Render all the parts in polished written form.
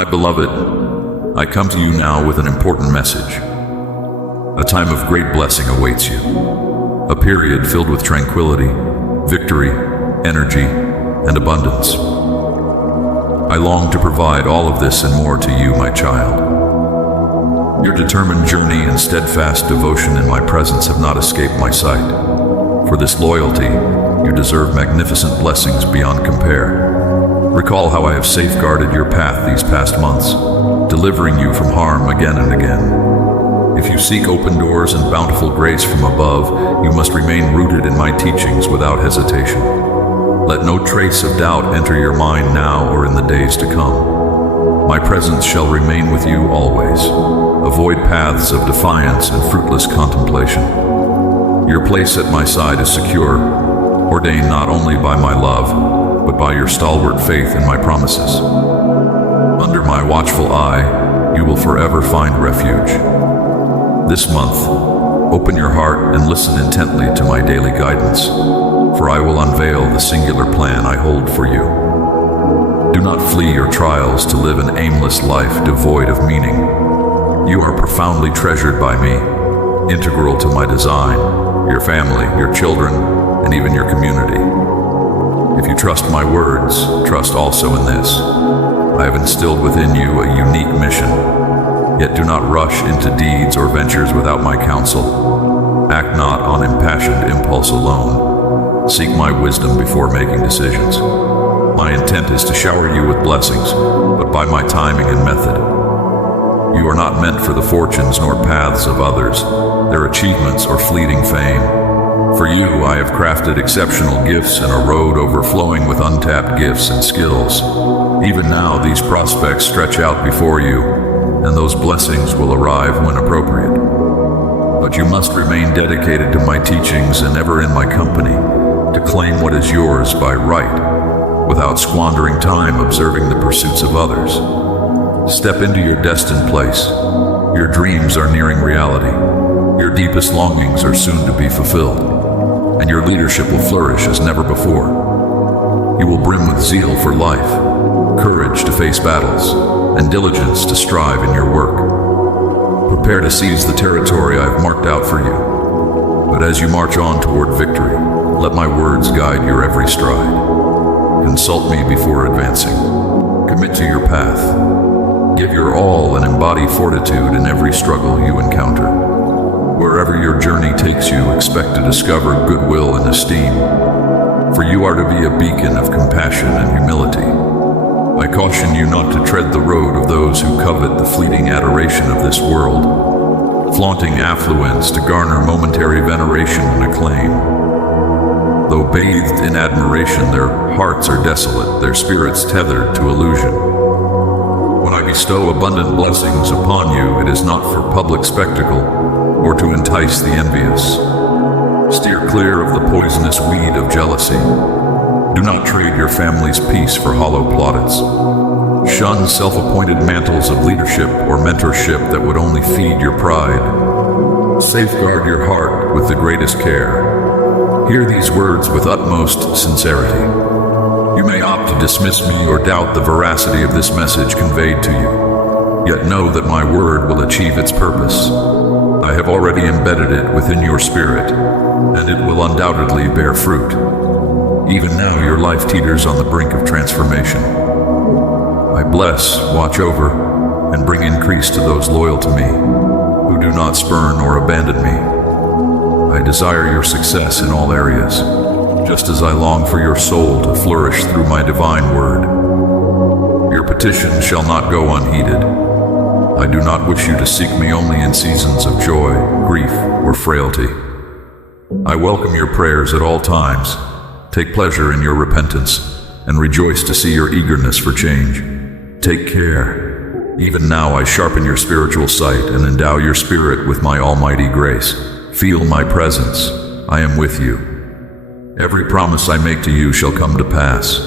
My beloved, I come to you now with an important message. A time of great blessing awaits you. A period filled with tranquility, victory, energy, and abundance. I long to provide all of this and more to you, my child. Your determined journey and steadfast devotion in my presence have not escaped my sight. For this loyalty, you deserve magnificent blessings beyond compare. Recall how I have safeguarded your path these past months, delivering you from harm again and again. If you seek open doors and bountiful grace from above, you must remain rooted in my teachings without hesitation. Let no trace of doubt enter your mind now or in the days to come. My presence shall remain with you always. Avoid paths of defiance and fruitless contemplation. Your place at my side is secure, ordained not only by my love, but by your stalwart faith in my promises. Under my watchful eye, you will forever find refuge. This month, open your heart and listen intently to my daily guidance, for I will unveil the singular plan I hold for you. Do not flee your trials to live an aimless life devoid of meaning. You are profoundly treasured by me, integral to my design, your family, your children, and even your community. If you trust my words, trust also in this. I have instilled within you a unique mission. Yet do not rush into deeds or ventures without my counsel. Act not on impassioned impulse alone. Seek my wisdom before making decisions. My intent is to shower you with blessings, but by my timing and method. You are not meant for the fortunes nor paths of others, their achievements or fleeting fame. For you, I have crafted exceptional gifts and a road overflowing with untapped gifts and skills. Even now, these prospects stretch out before you, and those blessings will arrive when appropriate. But you must remain dedicated to my teachings and ever in my company, to claim what is yours by right, without squandering time observing the pursuits of others. Step into your destined place. Your dreams are nearing reality. Your deepest longings are soon to be fulfilled, and your leadership will flourish as never before. You will brim with zeal for life, courage to face battles, and diligence to strive in your work. Prepare to seize the territory I have marked out for you. But as you march on toward victory, let my words guide your every stride. Consult me before advancing. Commit to your path. Give your all and embody fortitude in every struggle you encounter. Wherever your journey takes you, expect to discover goodwill and esteem, for you are to be a beacon of compassion and humility. I caution you not to tread the road of those who covet the fleeting adoration of this world, flaunting affluence to garner momentary veneration and acclaim. Though bathed in admiration, their hearts are desolate, their spirits tethered to illusion. When I bestow abundant blessings upon you, it is not for public spectacle, or to entice the envious. Steer clear of the poisonous weed of jealousy. Do not trade your family's peace for hollow plaudits. Shun self-appointed mantles of leadership or mentorship that would only feed your pride. Safeguard your heart with the greatest care. Hear these words with utmost sincerity. You may opt to dismiss me or doubt the veracity of this message conveyed to you. Yet know that my word will achieve its purpose. I have already embedded it within your spirit, and it will undoubtedly bear fruit. Even now, your life teeters on the brink of transformation. I bless, watch over, and bring increase to those loyal to me, who do not spurn or abandon me. I desire your success in all areas, just as I long for your soul to flourish through my divine word. Your petition shall not go unheeded. I do not wish you to seek me only in seasons of joy, grief, or frailty. I welcome your prayers at all times, take pleasure in your repentance, and rejoice to see your eagerness for change. Take care. Even now I sharpen your spiritual sight and endow your spirit with my almighty grace. Feel my presence. I am with you. Every promise I make to you shall come to pass.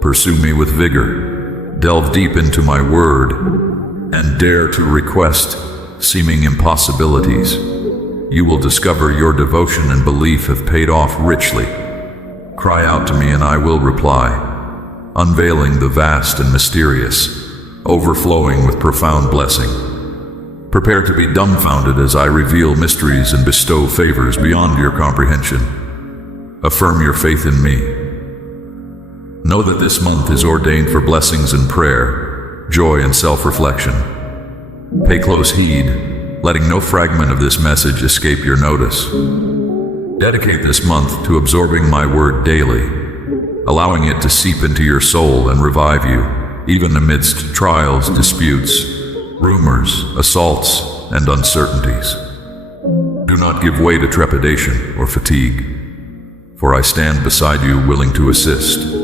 Pursue me with vigor. Delve deep into my word, and dare to request seeming impossibilities. You will discover your devotion and belief have paid off richly. Cry out to me and I will reply, unveiling the vast and mysterious, overflowing with profound blessing. Prepare to be dumbfounded as I reveal mysteries and bestow favors beyond your comprehension. Affirm your faith in me. Know that this month is ordained for blessings in prayer, joy, and self-reflection. Pay close heed, letting no fragment of this message escape your notice. Dedicate this month to absorbing my word daily, allowing it to seep into your soul and revive you, even amidst trials, disputes, rumors, assaults, and uncertainties. Do not give way to trepidation or fatigue, for I stand beside you willing to assist.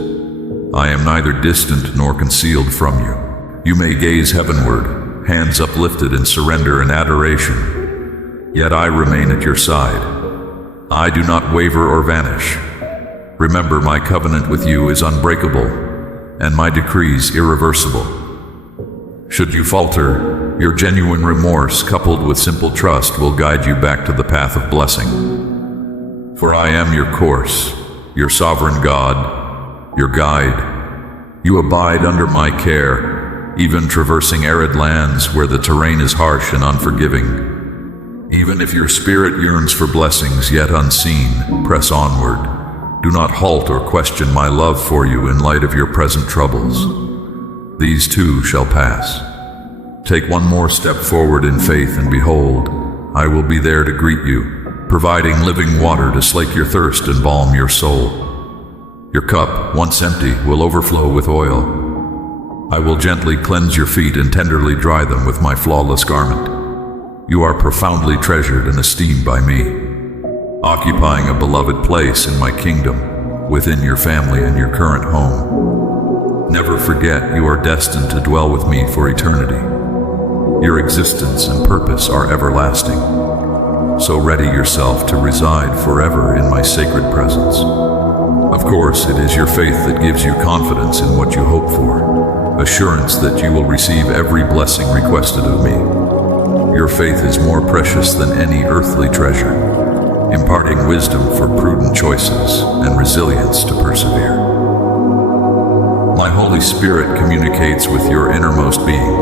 I am neither distant nor concealed from you. You may gaze heavenward, hands uplifted in surrender and adoration, yet I remain at your side. I do not waver or vanish. Remember, my covenant with you is unbreakable, and my decrees irreversible. Should you falter, your genuine remorse coupled with simple trust will guide you back to the path of blessing. For I am your course, your sovereign God, your guide. You abide under my care, even traversing arid lands where the terrain is harsh and unforgiving. Even if your spirit yearns for blessings yet unseen, press onward. Do not halt or question my love for you in light of your present troubles. These too shall pass. Take one more step forward in faith, and behold, I will be there to greet you, providing living water to slake your thirst and balm your soul. Your cup, once empty, will overflow with oil. I will gently cleanse your feet and tenderly dry them with my flawless garment. You are profoundly treasured and esteemed by me, occupying a beloved place in my kingdom, within your family and your current home. Never forget you are destined to dwell with me for eternity. Your existence and purpose are everlasting, so ready yourself to reside forever in my sacred presence. Of course, it is your faith that gives you confidence in what you hope for, assurance that you will receive every blessing requested of me. Your faith is more precious than any earthly treasure, imparting wisdom for prudent choices and resilience to persevere. My Holy Spirit communicates with your innermost being,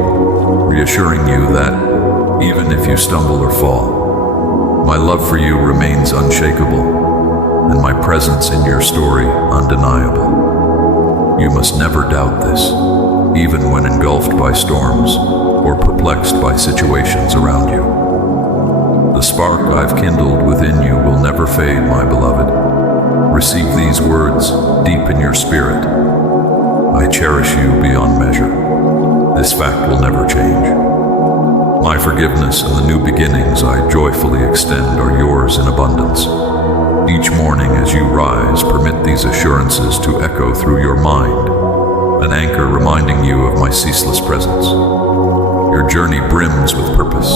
reassuring you that, even if you stumble or fall, my love for you remains unshakable, and my presence in your story undeniable. You must never doubt this, even when engulfed by storms or perplexed by situations around you. The spark I've kindled within you will never fade, my beloved. Receive these words deep in your spirit. I cherish you beyond measure. This fact will never change. My forgiveness and the new beginnings I joyfully extend are yours in abundance. Each morning as you rise, permit these assurances to echo through your mind, an anchor reminding you of my ceaseless presence. Your journey brims with purpose.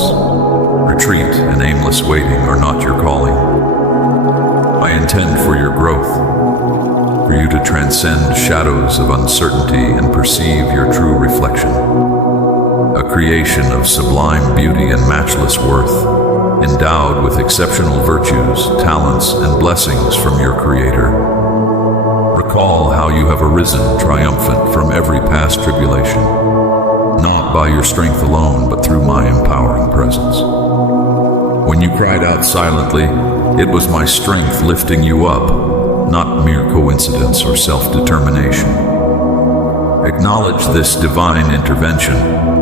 Retreat and aimless waiting are not your calling. I intend for your growth, for you to transcend shadows of uncertainty and perceive your true reflection. A creation of sublime beauty and matchless worth, endowed with exceptional virtues, talents, and blessings from your Creator. Recall how you have arisen triumphant from every past tribulation, not by your strength alone, but through my empowering presence. When you cried out silently, it was my strength lifting you up, not mere coincidence or self-determination. Acknowledge this divine intervention,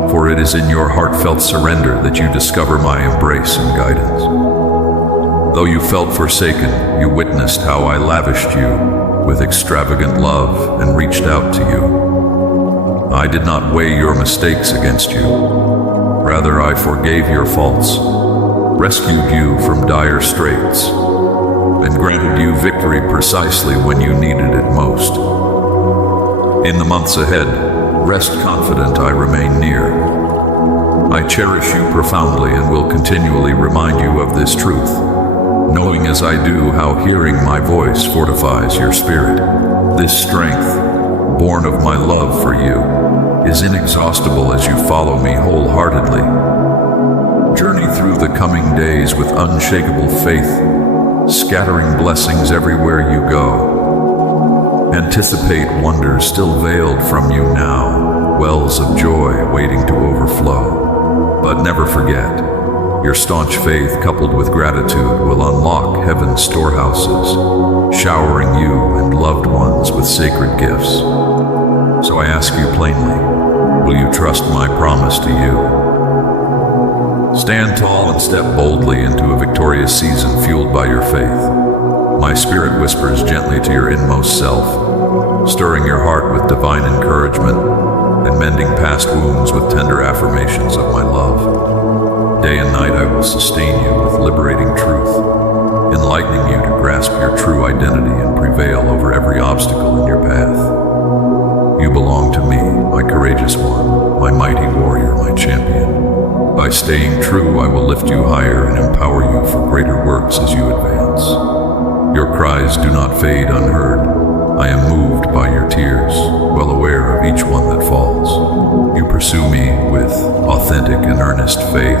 for it is in your heartfelt surrender that you discover my embrace and guidance. Though you felt forsaken, you witnessed how I lavished you with extravagant love and reached out to you. I did not weigh your mistakes against you. Rather, I forgave your faults, rescued you from dire straits, and granted you victory precisely when you needed it most. In the months ahead, rest confident I remain near. I cherish you profoundly and will continually remind you of this truth, knowing as I do how hearing my voice fortifies your spirit. This strength, born of my love for you, is inexhaustible as you follow me wholeheartedly. Journey through the coming days with unshakable faith, scattering blessings everywhere you go. Anticipate wonders still veiled from you now, wells of joy waiting to overflow. But never forget, your staunch faith coupled with gratitude will unlock heaven's storehouses, showering you and loved ones with sacred gifts. So I ask you plainly, will you trust my promise to you? Stand tall and step boldly into a victorious season fueled by your faith. My spirit whispers gently to your inmost self, stirring your heart with divine encouragement and mending past wounds with tender affirmations of my love. Day and night I will sustain you with liberating truth, enlightening you to grasp your true identity and prevail over every obstacle in your path. You belong to me, my courageous one, my mighty warrior, my champion. By staying true, I will lift you higher and empower you for greater works as you advance. Your cries do not fade unheard. I am moved by your tears, well aware of each one that falls. You pursue me with authentic and earnest faith,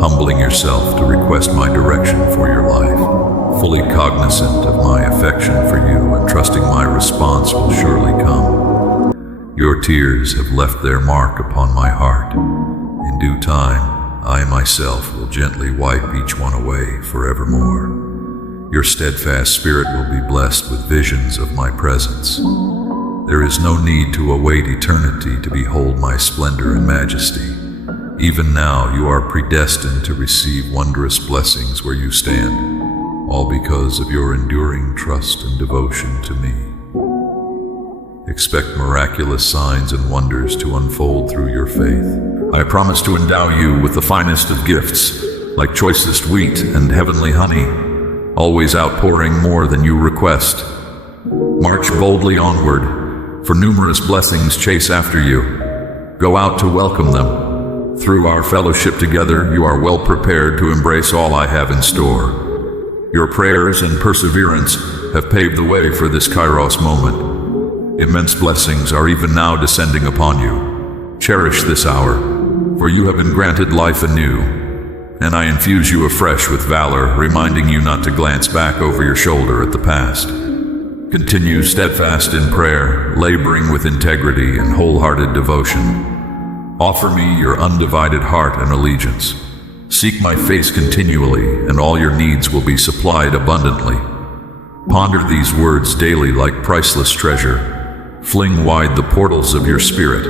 humbling yourself to request my direction for your life, fully cognizant of my affection for you and trusting my response will surely come. Your tears have left their mark upon my heart. In due time, I myself will gently wipe each one away forevermore. Your steadfast spirit will be blessed with visions of my presence. There is no need to await eternity to behold my splendor and majesty. Even now, you are predestined to receive wondrous blessings where you stand, all because of your enduring trust and devotion to me. Expect miraculous signs and wonders to unfold through your faith. I promise to endow you with the finest of gifts, like choicest wheat and heavenly honey, always outpouring more than you request. March boldly onward, for numerous blessings chase after you. Go out to welcome them. Through our fellowship together, you are well prepared to embrace all I have in store. Your prayers and perseverance have paved the way for this Kairos moment. Immense blessings are even now descending upon you. Cherish this hour, for you have been granted life anew, and I infuse you afresh with valor, reminding you not to glance back over your shoulder at the past. Continue steadfast in prayer, laboring with integrity and wholehearted devotion. Offer me your undivided heart and allegiance. Seek my face continually, and all your needs will be supplied abundantly. Ponder these words daily like priceless treasure. Fling wide the portals of your spirit,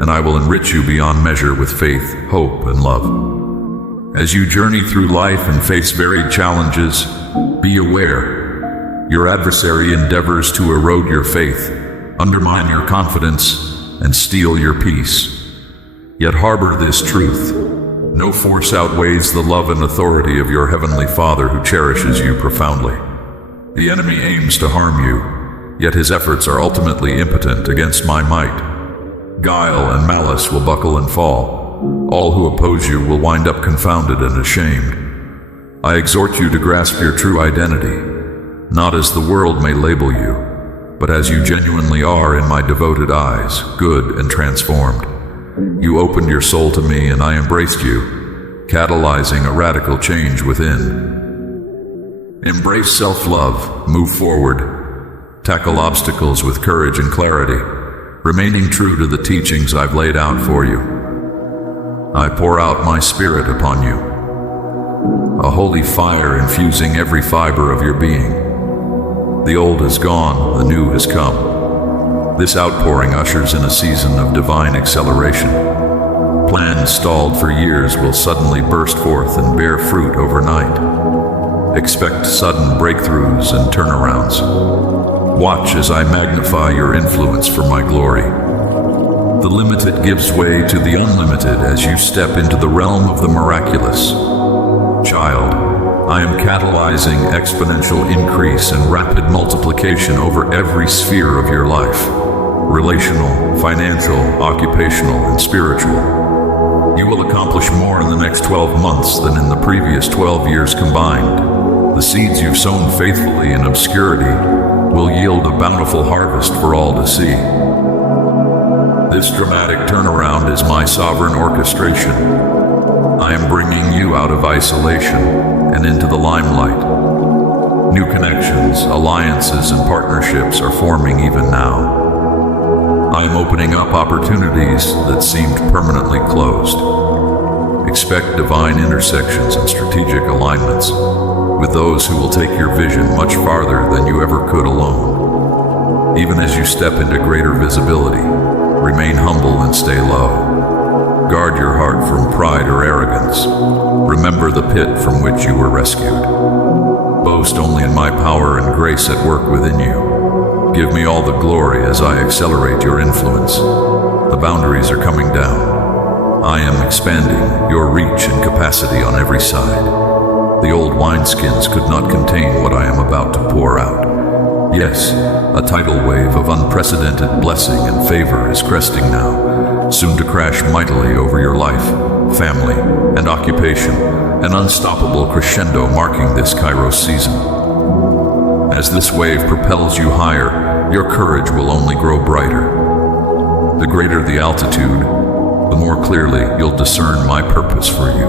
and I will enrich you beyond measure with faith, hope, and love. As you journey through life and face varied challenges, be aware. Your adversary endeavors to erode your faith, undermine your confidence, and steal your peace. Yet harbor this truth: no force outweighs the love and authority of your Heavenly Father who cherishes you profoundly. The enemy aims to harm you, yet his efforts are ultimately impotent against my might. Guile and malice will buckle and fall. All who oppose you will wind up confounded and ashamed. I exhort you to grasp your true identity, not as the world may label you, but as you genuinely are in my devoted eyes, good and transformed. You opened your soul to me and I embraced you, catalyzing a radical change within. Embrace self-love, move forward, tackle obstacles with courage and clarity, remaining true to the teachings I've laid out for you. I pour out my spirit upon you, a holy fire infusing every fiber of your being. The old is gone, the new has come. This outpouring ushers in a season of divine acceleration. Plans stalled for years will suddenly burst forth and bear fruit overnight. Expect sudden breakthroughs and turnarounds. Watch as I magnify your influence for my glory. The limited gives way to the unlimited as you step into the realm of the miraculous. Child, I am catalyzing exponential increase and rapid multiplication over every sphere of your life: relational, financial, occupational, and spiritual. You will accomplish more in the next 12 months than in the previous 12 years combined. The seeds you've sown faithfully in obscurity will yield a bountiful harvest for all to see. This dramatic turnaround is my sovereign orchestration. I am bringing you out of isolation and into the limelight. New connections, alliances, and partnerships are forming even now. I am opening up opportunities that seemed permanently closed. Expect divine intersections and strategic alignments with those who will take your vision much farther than you ever could alone. Even as you step into greater visibility, remain humble and stay low. Guard your heart from pride or arrogance. Remember the pit from which you were rescued. Boast only in my power and grace at work within you. Give me all the glory as I accelerate your influence. The boundaries are coming down. I am expanding your reach and capacity on every side. The old wineskins could not contain what I am about to pour out. Yes, a tidal wave of unprecedented blessing and favor is cresting now, soon to crash mightily over your life, family, and occupation, an unstoppable crescendo marking this Kairos season. As this wave propels you higher, your courage will only grow brighter. The greater the altitude, the more clearly you'll discern my purpose for you.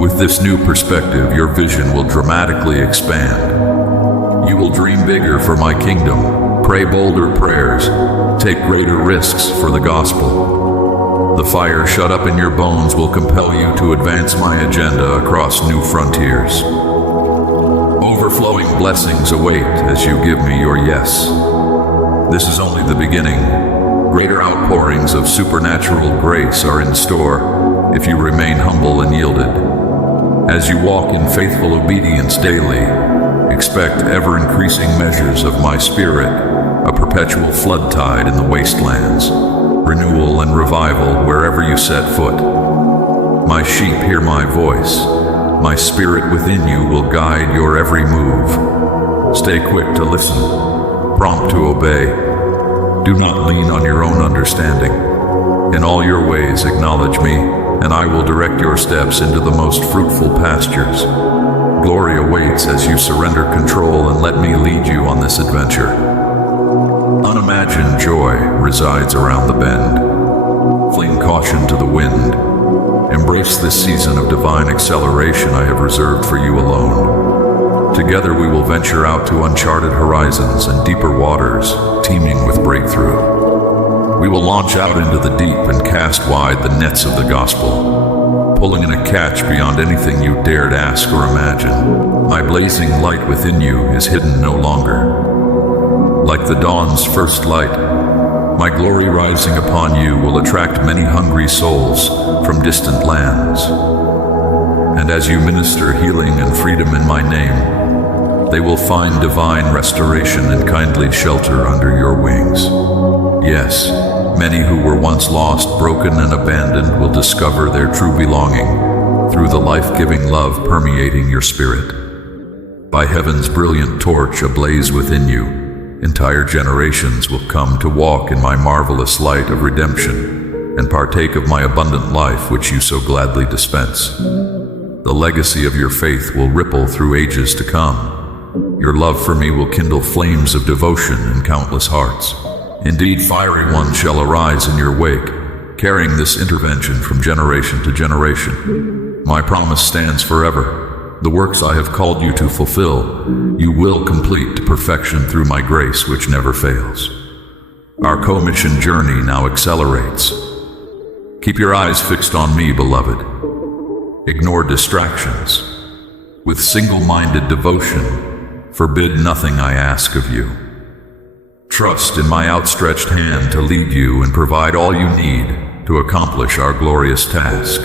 With this new perspective, your vision will dramatically expand. You will dream bigger for my kingdom, pray bolder prayers, take greater risks for the gospel. The fire shut up in your bones will compel you to advance my agenda across new frontiers. Overflowing blessings await as you give me your yes. This is only the beginning. Greater outpourings of supernatural grace are in store if you remain humble and yielded. As you walk in faithful obedience daily, expect ever-increasing measures of my spirit, a perpetual flood tide in the wastelands, renewal and revival wherever you set foot. My sheep hear my voice. My spirit within you will guide your every move. Stay quick to listen, prompt to obey. Do not lean on your own understanding. In all your ways acknowledge me, and I will direct your steps into the most fruitful pastures. Glory awaits as you surrender control and let me lead you on this adventure. Unimagined joy resides around the bend. Fling caution to the wind. Embrace this season of divine acceleration I have reserved for you alone. Together we will venture out to uncharted horizons and deeper waters, teeming with breakthrough. We will launch out into the deep and cast wide the nets of the gospel, pulling in a catch beyond anything you dared ask or imagine. My blazing light within you is hidden no longer. Like the dawn's first light, my glory rising upon you will attract many hungry souls from distant lands. And as you minister healing and freedom in my name, they will find divine restoration and kindly shelter under your wings. Yes, many who were once lost, broken, and abandoned will discover their true belonging through the life-giving love permeating your spirit. By heaven's brilliant torch ablaze within you, entire generations will come to walk in my marvelous light of redemption and partake of my abundant life which you so gladly dispense. The legacy of your faith will ripple through ages to come. Your love for me will kindle flames of devotion in countless hearts. Indeed, fiery ones shall arise in your wake, carrying this intervention from generation to generation. My promise stands forever. The works I have called you to fulfill, you will complete to perfection through my grace which never fails. Our co-mission journey now accelerates. Keep your eyes fixed on me, beloved. Ignore distractions. With single-minded devotion, forbid nothing I ask of you. Trust in my outstretched hand to lead you and provide all you need to accomplish our glorious task.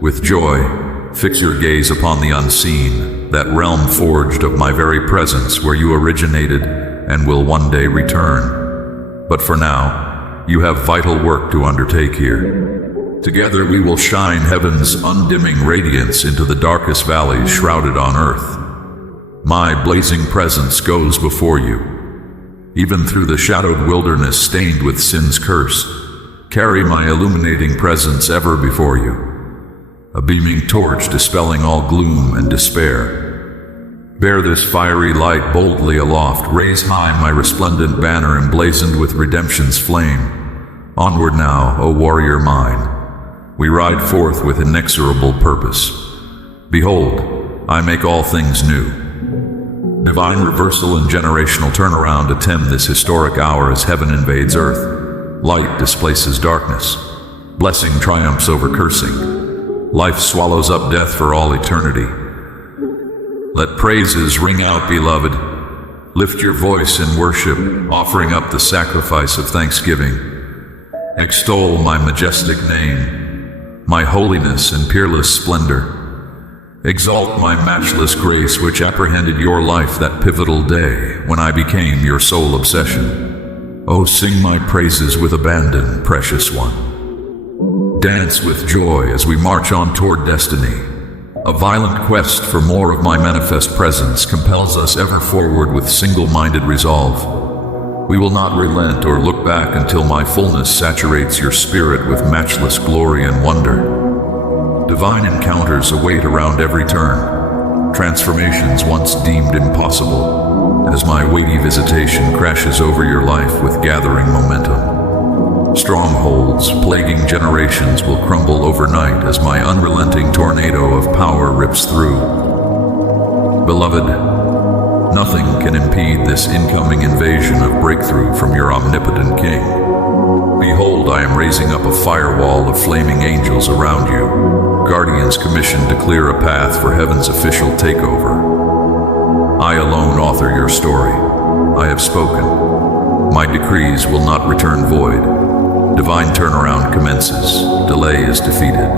With joy, fix your gaze upon the unseen, that realm forged of my very presence where you originated and will one day return. But for now, you have vital work to undertake here. Together we will shine heaven's undimming radiance into the darkest valleys shrouded on earth. My blazing presence goes before you. Even through the shadowed wilderness stained with sin's curse, carry my illuminating presence ever before you. A beaming torch dispelling all gloom and despair. Bear this fiery light boldly aloft, raise high my resplendent banner emblazoned with redemption's flame. Onward now, O warrior mine, we ride forth with inexorable purpose. Behold, I make all things new. Divine reversal and generational turnaround attend this historic hour as heaven invades earth. Light displaces darkness. Blessing triumphs over cursing. Life swallows up death for all eternity. Let praises ring out, beloved. Lift your voice in worship, offering up the sacrifice of thanksgiving. Extol my majestic name, my holiness and peerless splendor. Exalt my matchless grace which apprehended your life that pivotal day when I became your sole obsession. Oh, sing my praises with abandon, precious one. Dance with joy as we march on toward destiny. A violent quest for more of my manifest presence compels us ever forward with single-minded resolve. We will not relent or look back until my fullness saturates your spirit with matchless glory and wonder. Divine encounters await around every turn, transformations once deemed impossible, as my weighty visitation crashes over your life with gathering momentum. Strongholds plaguing generations will crumble overnight as my unrelenting tornado of power rips through. Beloved, nothing can impede this incoming invasion of breakthrough from your omnipotent King. Behold, I am raising up a firewall of flaming angels around you, guardians commissioned to clear a path for heaven's official takeover. I alone author your story. I have spoken. My decrees will not return void. Divine turnaround commences. Delay is defeated.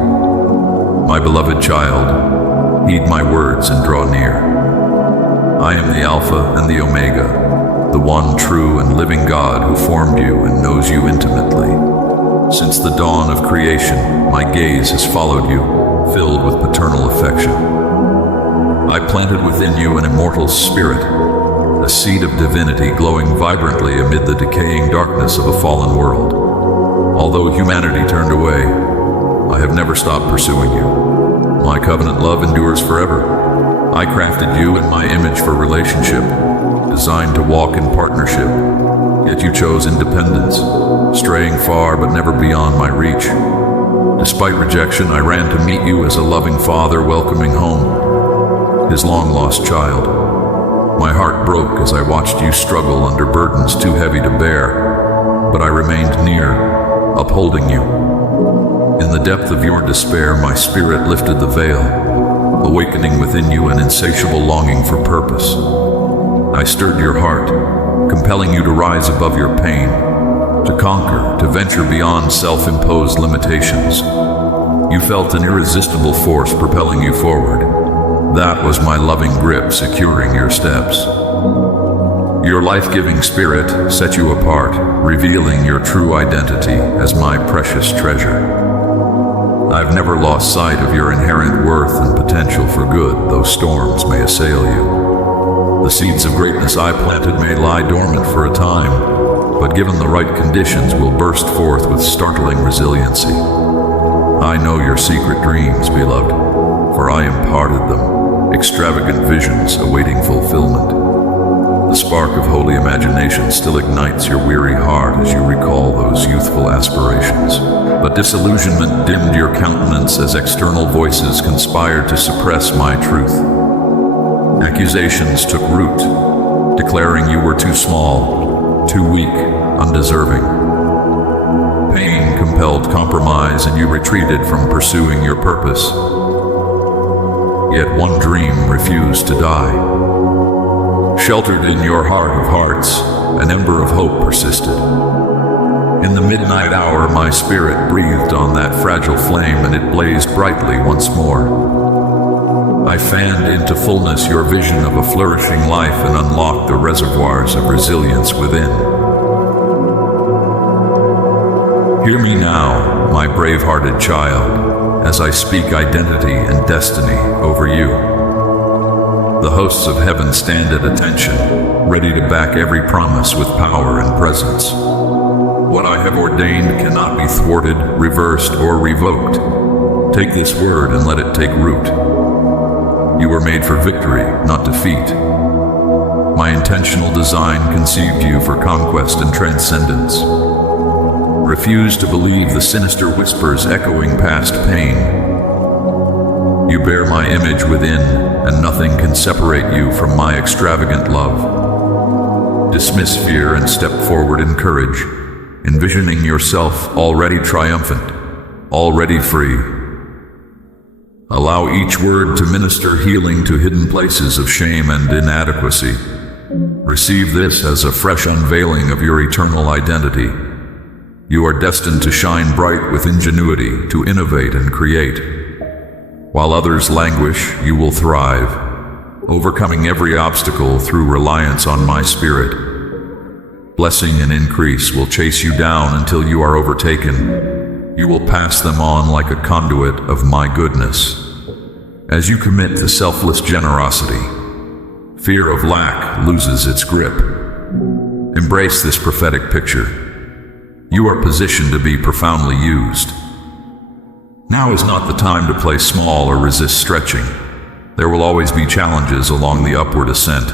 My beloved child, heed my words and draw near. I am the Alpha and the Omega, the one true and living God who formed you and knows you intimately. Since the dawn of creation, my gaze has followed you, filled with paternal affection. I planted within you an immortal spirit, a seed of divinity glowing vibrantly amid the decaying darkness of a fallen world. Although humanity turned away, I have never stopped pursuing you. My covenant love endures forever. I crafted you in my image for relationship, designed to walk in partnership. Yet you chose independence, straying far but never beyond my reach. Despite rejection, I ran to meet you as a loving father welcoming home his long-lost child. My heart broke as I watched you struggle under burdens too heavy to bear, but I remained near, upholding you. In the depth of your despair, my spirit lifted the veil, awakening within you an insatiable longing for purpose. I stirred your heart, compelling you to rise above your pain, to conquer, to venture beyond self-imposed limitations. You felt an irresistible force propelling you forward. That was my loving grip securing your steps. Your life-giving spirit set you apart, revealing your true identity as my precious treasure. I've never lost sight of your inherent worth and potential for good, though storms may assail you. The seeds of greatness I planted may lie dormant for a time, but given the right conditions will burst forth with startling resiliency. I know your secret dreams, beloved, for I imparted them, extravagant visions awaiting fulfillment. The spark of holy imagination still ignites your weary heart as you recall those youthful aspirations. But disillusionment dimmed your countenance as external voices conspired to suppress my truth. Accusations took root, declaring you were too small, too weak, undeserving. Pain compelled compromise and you retreated from pursuing your purpose. Yet one dream refused to die. Sheltered in your heart of hearts, an ember of hope persisted. In the midnight hour, my spirit breathed on that fragile flame and it blazed brightly once more. I fanned into fullness your vision of a flourishing life and unlocked the reservoirs of resilience within. Hear me now, my brave-hearted child, as I speak identity and destiny over you. The hosts of heaven stand at attention, ready to back every promise with power and presence. What I have ordained cannot be thwarted, reversed, or revoked. Take this word and let it take root. You were made for victory, not defeat. My intentional design conceived you for conquest and transcendence. Refuse to believe the sinister whispers echoing past pain. You bear my image within, and nothing can separate you from my extravagant love. Dismiss fear and step forward in courage, envisioning yourself already triumphant, already free. Allow each word to minister healing to hidden places of shame and inadequacy. Receive this as a fresh unveiling of your eternal identity. You are destined to shine bright with ingenuity, to innovate and create. While others languish, you will thrive, overcoming every obstacle through reliance on my spirit. Blessing and increase will chase you down until you are overtaken. You will pass them on like a conduit of my goodness. As you commit to selfless generosity, fear of lack loses its grip. Embrace this prophetic picture. You are positioned to be profoundly used. Now is not the time to play small or resist stretching. There will always be challenges along the upward ascent,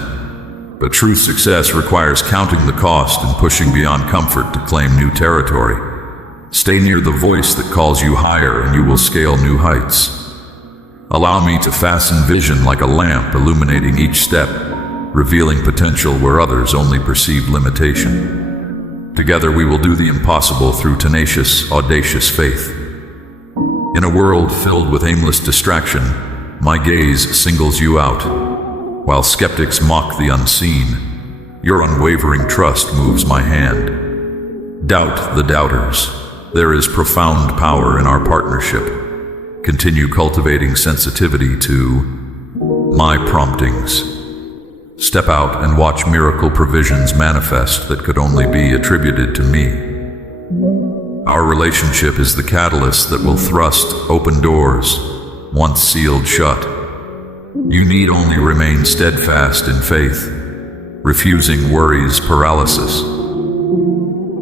but true success requires counting the cost and pushing beyond comfort to claim new territory. Stay near the voice that calls you higher and you will scale new heights. Allow me to fasten vision like a lamp, illuminating each step, revealing potential where others only perceive limitation. Together we will do the impossible through tenacious, audacious faith. In a world filled with aimless distraction, my gaze singles you out. While skeptics mock the unseen, your unwavering trust moves my hand. Doubt the doubters. There is profound power in our partnership. Continue cultivating sensitivity to my promptings. Step out and watch miracle provisions manifest that could only be attributed to me. Our relationship is the catalyst that will thrust open doors, once sealed shut. You need only remain steadfast in faith, refusing worry's paralysis.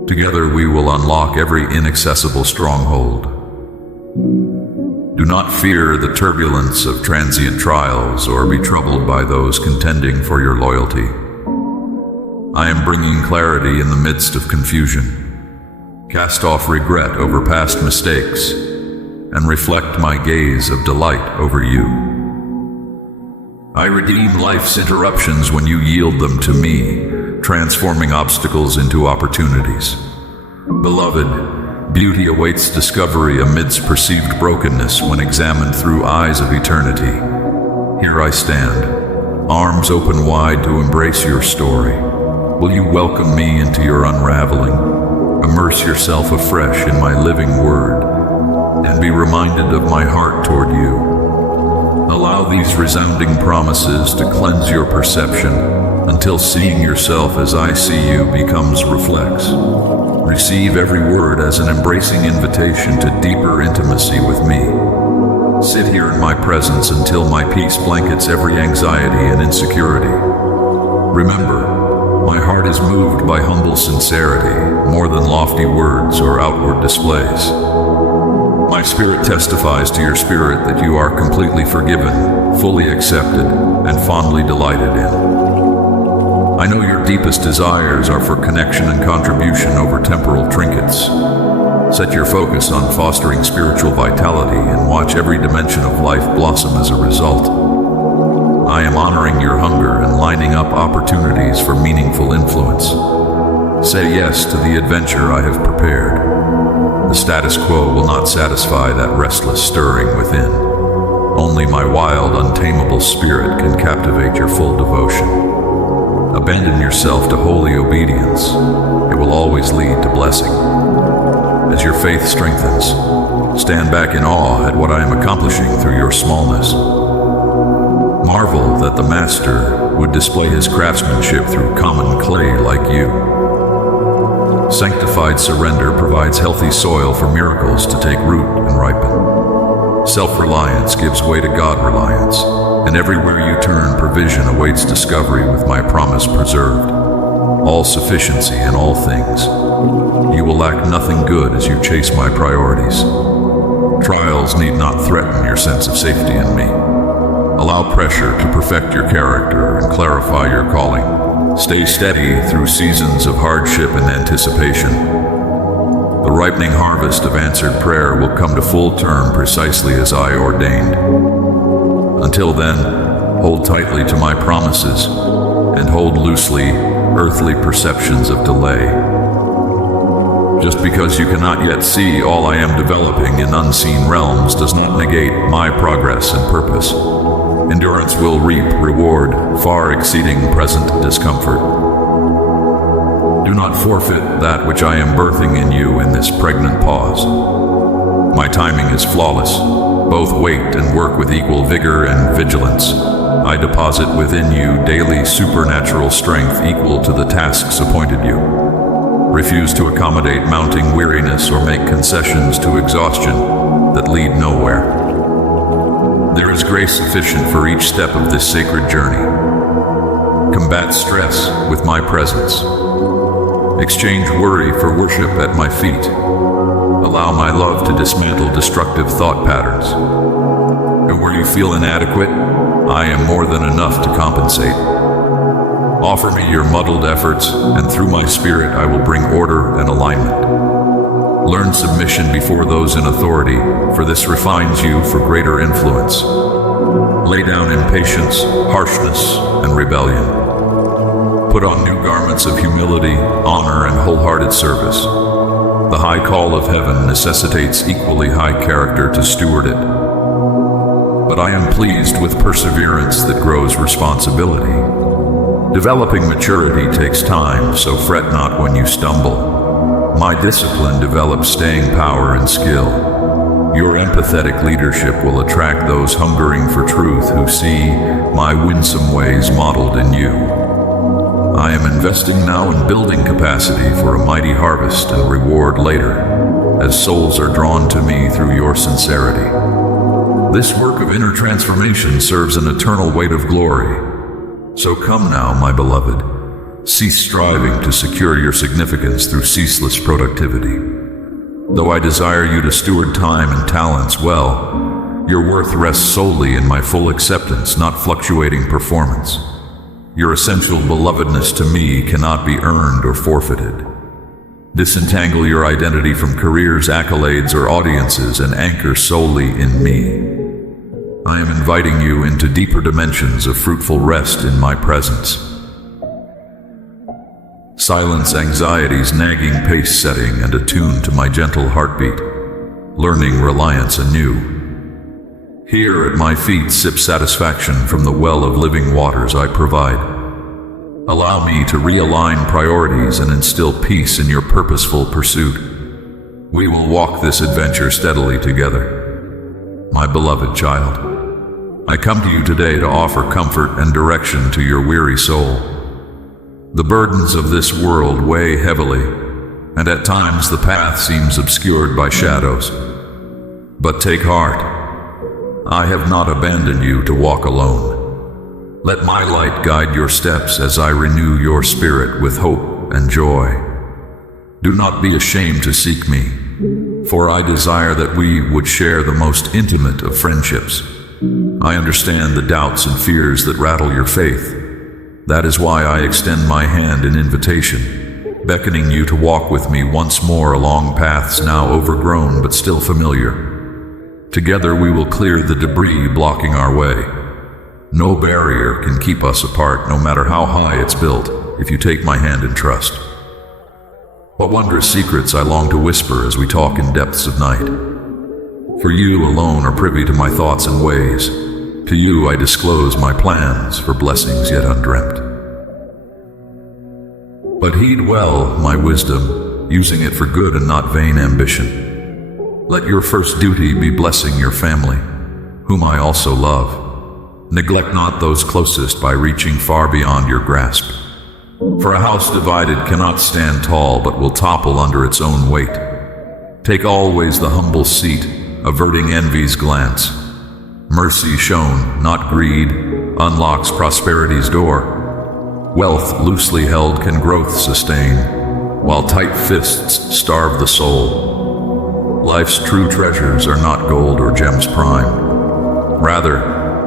Together we will unlock every inaccessible stronghold. Do not fear the turbulence of transient trials or be troubled by those contending for your loyalty. I am bringing clarity in the midst of confusion. Cast off regret over past mistakes and reflect my gaze of delight over you. I redeem life's interruptions when you yield them to me, transforming obstacles into opportunities. Beloved, beauty awaits discovery amidst perceived brokenness when examined through eyes of eternity. Here I stand, arms open wide to embrace your story. Will you welcome me into your unraveling? Immerse yourself afresh in my living word, and be reminded of my heart toward you. Allow these resounding promises to cleanse your perception until seeing yourself as I see you becomes reflex. Receive every word as an embracing invitation to deeper intimacy with me. Sit here in my presence until my peace blankets every anxiety and insecurity. Remember, my heart is moved by humble sincerity, more than lofty words or outward displays. My spirit testifies to your spirit that you are completely forgiven, fully accepted, and fondly delighted in. I know your deepest desires are for connection and contribution over temporal trinkets. Set your focus on fostering spiritual vitality and watch every dimension of life blossom as a result. I am honoring your hunger and lining up opportunities for meaningful influence. Say yes to the adventure I have prepared. The status quo will not satisfy that restless stirring within. Only my wild, untamable spirit can captivate your full devotion. Abandon yourself to holy obedience. It will always lead to blessing. As your faith strengthens, stand back in awe at what I am accomplishing through your smallness. Marvel that the Master would display his craftsmanship through common clay like you. Sanctified surrender provides healthy soil for miracles to take root and ripen. Self-reliance gives way to God-reliance, and everywhere you turn, provision awaits discovery with my promise preserved. All sufficiency in all things. You will lack nothing good as you chase my priorities. Trials need not threaten your sense of safety in me. Allow pressure to perfect your character and clarify your calling. Stay steady through seasons of hardship and anticipation. The ripening harvest of answered prayer will come to full term precisely as I ordained. Until then, hold tightly to my promises and hold loosely earthly perceptions of delay. Just because you cannot yet see all I am developing in unseen realms does not negate my progress and purpose. Endurance will reap reward far exceeding present discomfort. Do not forfeit that which I am birthing in you in this pregnant pause. My timing is flawless. Both wait and work with equal vigor and vigilance. I deposit within you daily supernatural strength equal to the tasks appointed you. Refuse to accommodate mounting weariness or make concessions to exhaustion that lead nowhere. There is grace sufficient for each step of this sacred journey. Combat stress with my presence. Exchange worry for worship at my feet. Allow my love to dismantle destructive thought patterns. And where you feel inadequate, I am more than enough to compensate. Offer me your muddled efforts, and through my spirit I will bring order and alignment. Learn submission before those in authority, for this refines you for greater influence. Lay down impatience, harshness, and rebellion. Put on new garments of humility, honor, and wholehearted service. The high call of heaven necessitates equally high character to steward it. But I am pleased with perseverance that grows responsibility. Developing maturity takes time, so fret not when you stumble. My discipline develops staying power and skill. Your empathetic leadership will attract those hungering for truth who see my winsome ways modeled in you. I am investing now in building capacity for a mighty harvest and reward later, as souls are drawn to me through your sincerity. This work of inner transformation serves an eternal weight of glory. So come now, my beloved, cease striving to secure your significance through ceaseless productivity. Though I desire you to steward time and talents well, your worth rests solely in my full acceptance, not fluctuating performance. Your essential belovedness to me cannot be earned or forfeited. Disentangle your identity from careers, accolades, or audiences and anchor solely in me. I am inviting you into deeper dimensions of fruitful rest in my presence. Silence anxiety's nagging pace setting and attune to my gentle heartbeat, learning reliance anew. Here at my feet sip satisfaction from the well of living waters I provide. Allow me to realign priorities and instill peace in your purposeful pursuit. We will walk this adventure steadily together. My beloved child, I come to you today to offer comfort and direction to your weary soul. The burdens of this world weigh heavily, and at times the path seems obscured by shadows. But take heart. I have not abandoned you to walk alone. Let my light guide your steps as I renew your spirit with hope and joy. Do not be ashamed to seek me, for I desire that we would share the most intimate of friendships. I understand the doubts and fears that rattle your faith. That is why I extend my hand in invitation, beckoning you to walk with me once more along paths now overgrown but still familiar. Together we will clear the debris blocking our way. No barrier can keep us apart, no matter how high it's built, if you take my hand in trust. What wondrous secrets I long to whisper as we talk in depths of night. For you alone are privy to my thoughts and ways. To you I disclose my plans for blessings yet undreamt. But heed well my wisdom, using it for good and not vain ambition. Let your first duty be blessing your family, whom I also love. Neglect not those closest by reaching far beyond your grasp. For a house divided cannot stand tall, but will topple under its own weight. Take always the humble seat, averting envy's glance. Mercy shown, not greed, unlocks prosperity's door. Wealth loosely held can growth sustain, while tight fists starve the soul. Life's true treasures are not gold or gems prime. Rather,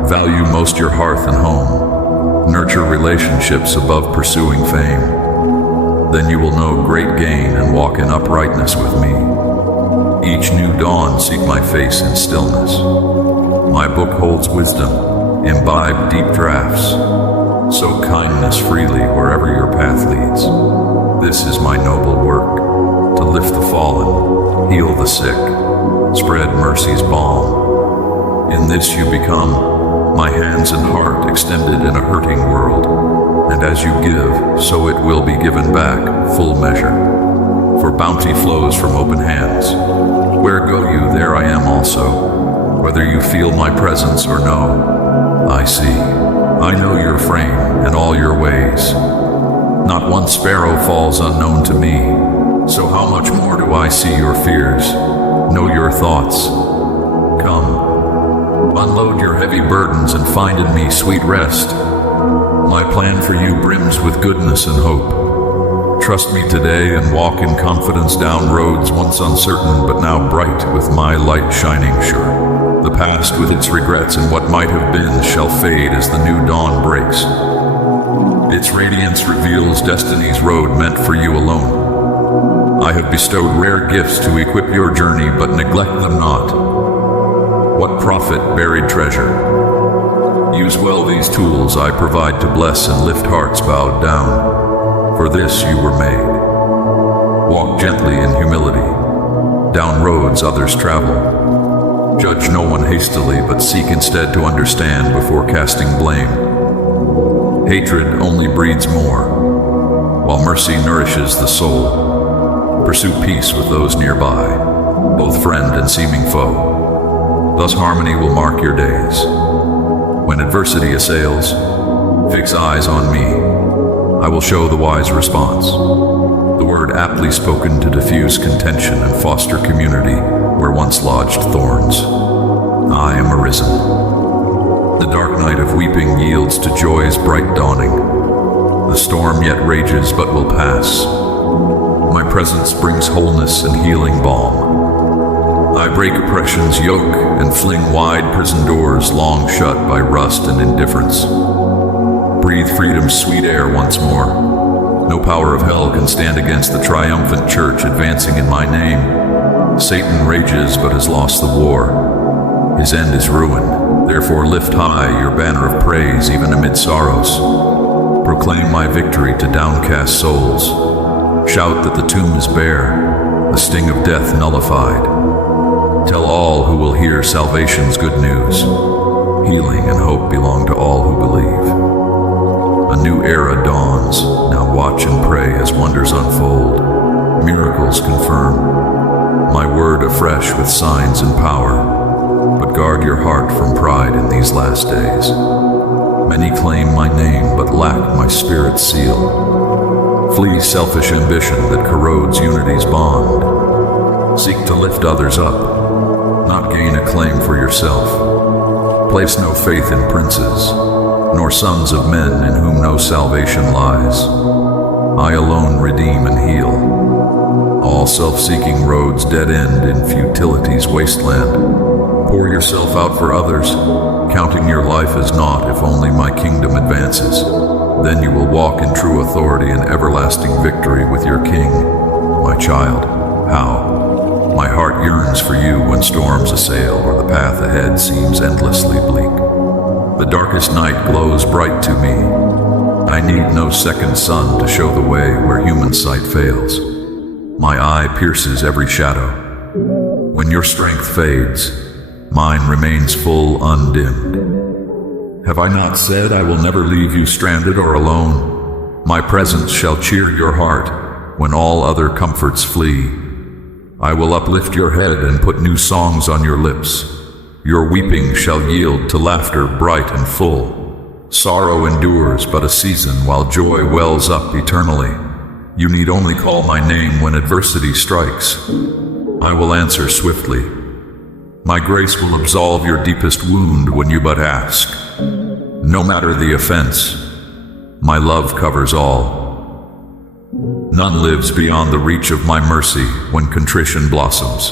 value most your hearth and home. Nurture relationships above pursuing fame. Then you will know great gain and walk in uprightness with me. Each new dawn seek my face in stillness. My book holds wisdom, Imbibe deep draughts. Sow kindness freely wherever your path leads. This is my noble work, to lift the fallen, heal the sick, spread mercy's balm. In this you become my hands and heart extended in a hurting world, and as you give, so it will be given back, full measure. For bounty flows from open hands. Where go you, there I am also. Whether you feel my presence or no, I see. I know your frame and all your ways. Not one sparrow falls unknown to me. So how much more do I see your fears, know your thoughts? Come, unload your heavy burdens and find in me sweet rest. My plan for you brims with goodness and hope. Trust me today and walk in confidence down roads once uncertain but now bright with my light shining sure. The past with its regrets and what might have been shall fade as the new dawn breaks. Its radiance reveals destiny's road meant for you alone. I have bestowed rare gifts to equip your journey, but neglect them not. What profit buried treasure? Use well these tools I provide to bless and lift hearts bowed down. For this you were made. Walk gently in humility, down roads others travel. Judge no one hastily, but seek instead to understand before casting blame. Hatred only breeds more, while mercy nourishes the soul. Pursue peace with those nearby, both friend and seeming foe. Thus harmony will mark your days. When adversity assails, fix eyes on me. I will show the wise response. The word aptly spoken to diffuse contention and foster community where once lodged thorns. I am arisen. The dark night of weeping yields to joy's bright dawning. The storm yet rages but will pass. My presence brings wholeness and healing balm. I break oppression's yoke and fling wide prison doors long shut by rust and indifference. Breathe freedom's sweet air once more. No power of hell can stand against the triumphant church advancing in my name. Satan rages but has lost the war. His end is ruin. Therefore lift high your banner of praise even amid sorrows. Proclaim my victory to downcast souls. Shout that the tomb is bare, the sting of death nullified. Tell all who will hear salvation's good news. Healing and hope belong to all who believe. A new era dawns. Now watch and pray as wonders unfold. Miracles confirm. My word afresh with signs and power. But guard your heart from pride in these last days. Many claim my name but lack my spirit's seal. Flee selfish ambition that corrodes unity's bond. Seek to lift others up, not gain a claim for yourself. Place no faith in princes, nor sons of men in whom no salvation lies. I alone redeem and heal. All self-seeking roads dead end in futility's wasteland. Pour yourself out for others, counting your life as naught if only my kingdom advances. Then you will walk in true authority and everlasting victory with your king. My child, how? My heart yearns for you when storms assail or the path ahead seems endlessly bleak. The darkest night glows bright to me. I need no second sun to show the way where human sight fails. My eye pierces every shadow. When your strength fades, mine remains full undimmed. Have I not said I will never leave you stranded or alone? My presence shall cheer your heart when all other comforts flee. I will uplift your head and put new songs on your lips. Your weeping shall yield to laughter bright and full. Sorrow endures but a season while joy wells up eternally. You need only call my name when adversity strikes. I will answer swiftly. My grace will absolve your deepest wound when you but ask. No matter the offense, my love covers all. None lives beyond the reach of my mercy when contrition blossoms.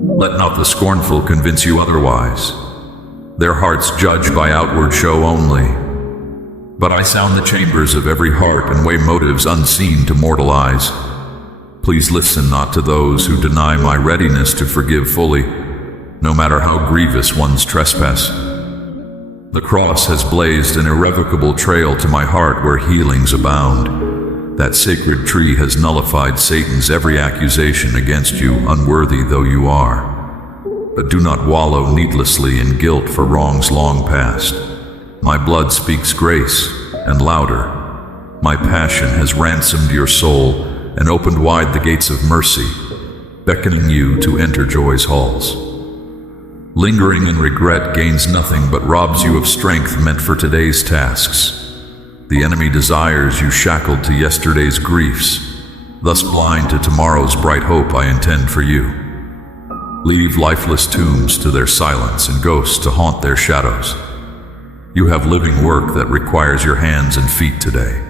Let not the scornful convince you otherwise. Their hearts judge by outward show only. But I sound the chambers of every heart and weigh motives unseen to mortal eyes. Please listen not to those who deny my readiness to forgive fully, no matter how grievous one's trespass. The cross has blazed an irrevocable trail to my heart where healings abound. That sacred tree has nullified Satan's every accusation against you, unworthy though you are. But do not wallow needlessly in guilt for wrongs long past. My blood speaks grace, and louder. My passion has ransomed your soul and opened wide the gates of mercy, beckoning you to enter joy's halls. Lingering in regret gains nothing but robs you of strength meant for today's tasks. The enemy desires you shackled to yesterday's griefs, thus blind to tomorrow's bright hope I intend for you. Leave lifeless tombs to their silence and ghosts to haunt their shadows. You have living work that requires your hands and feet today.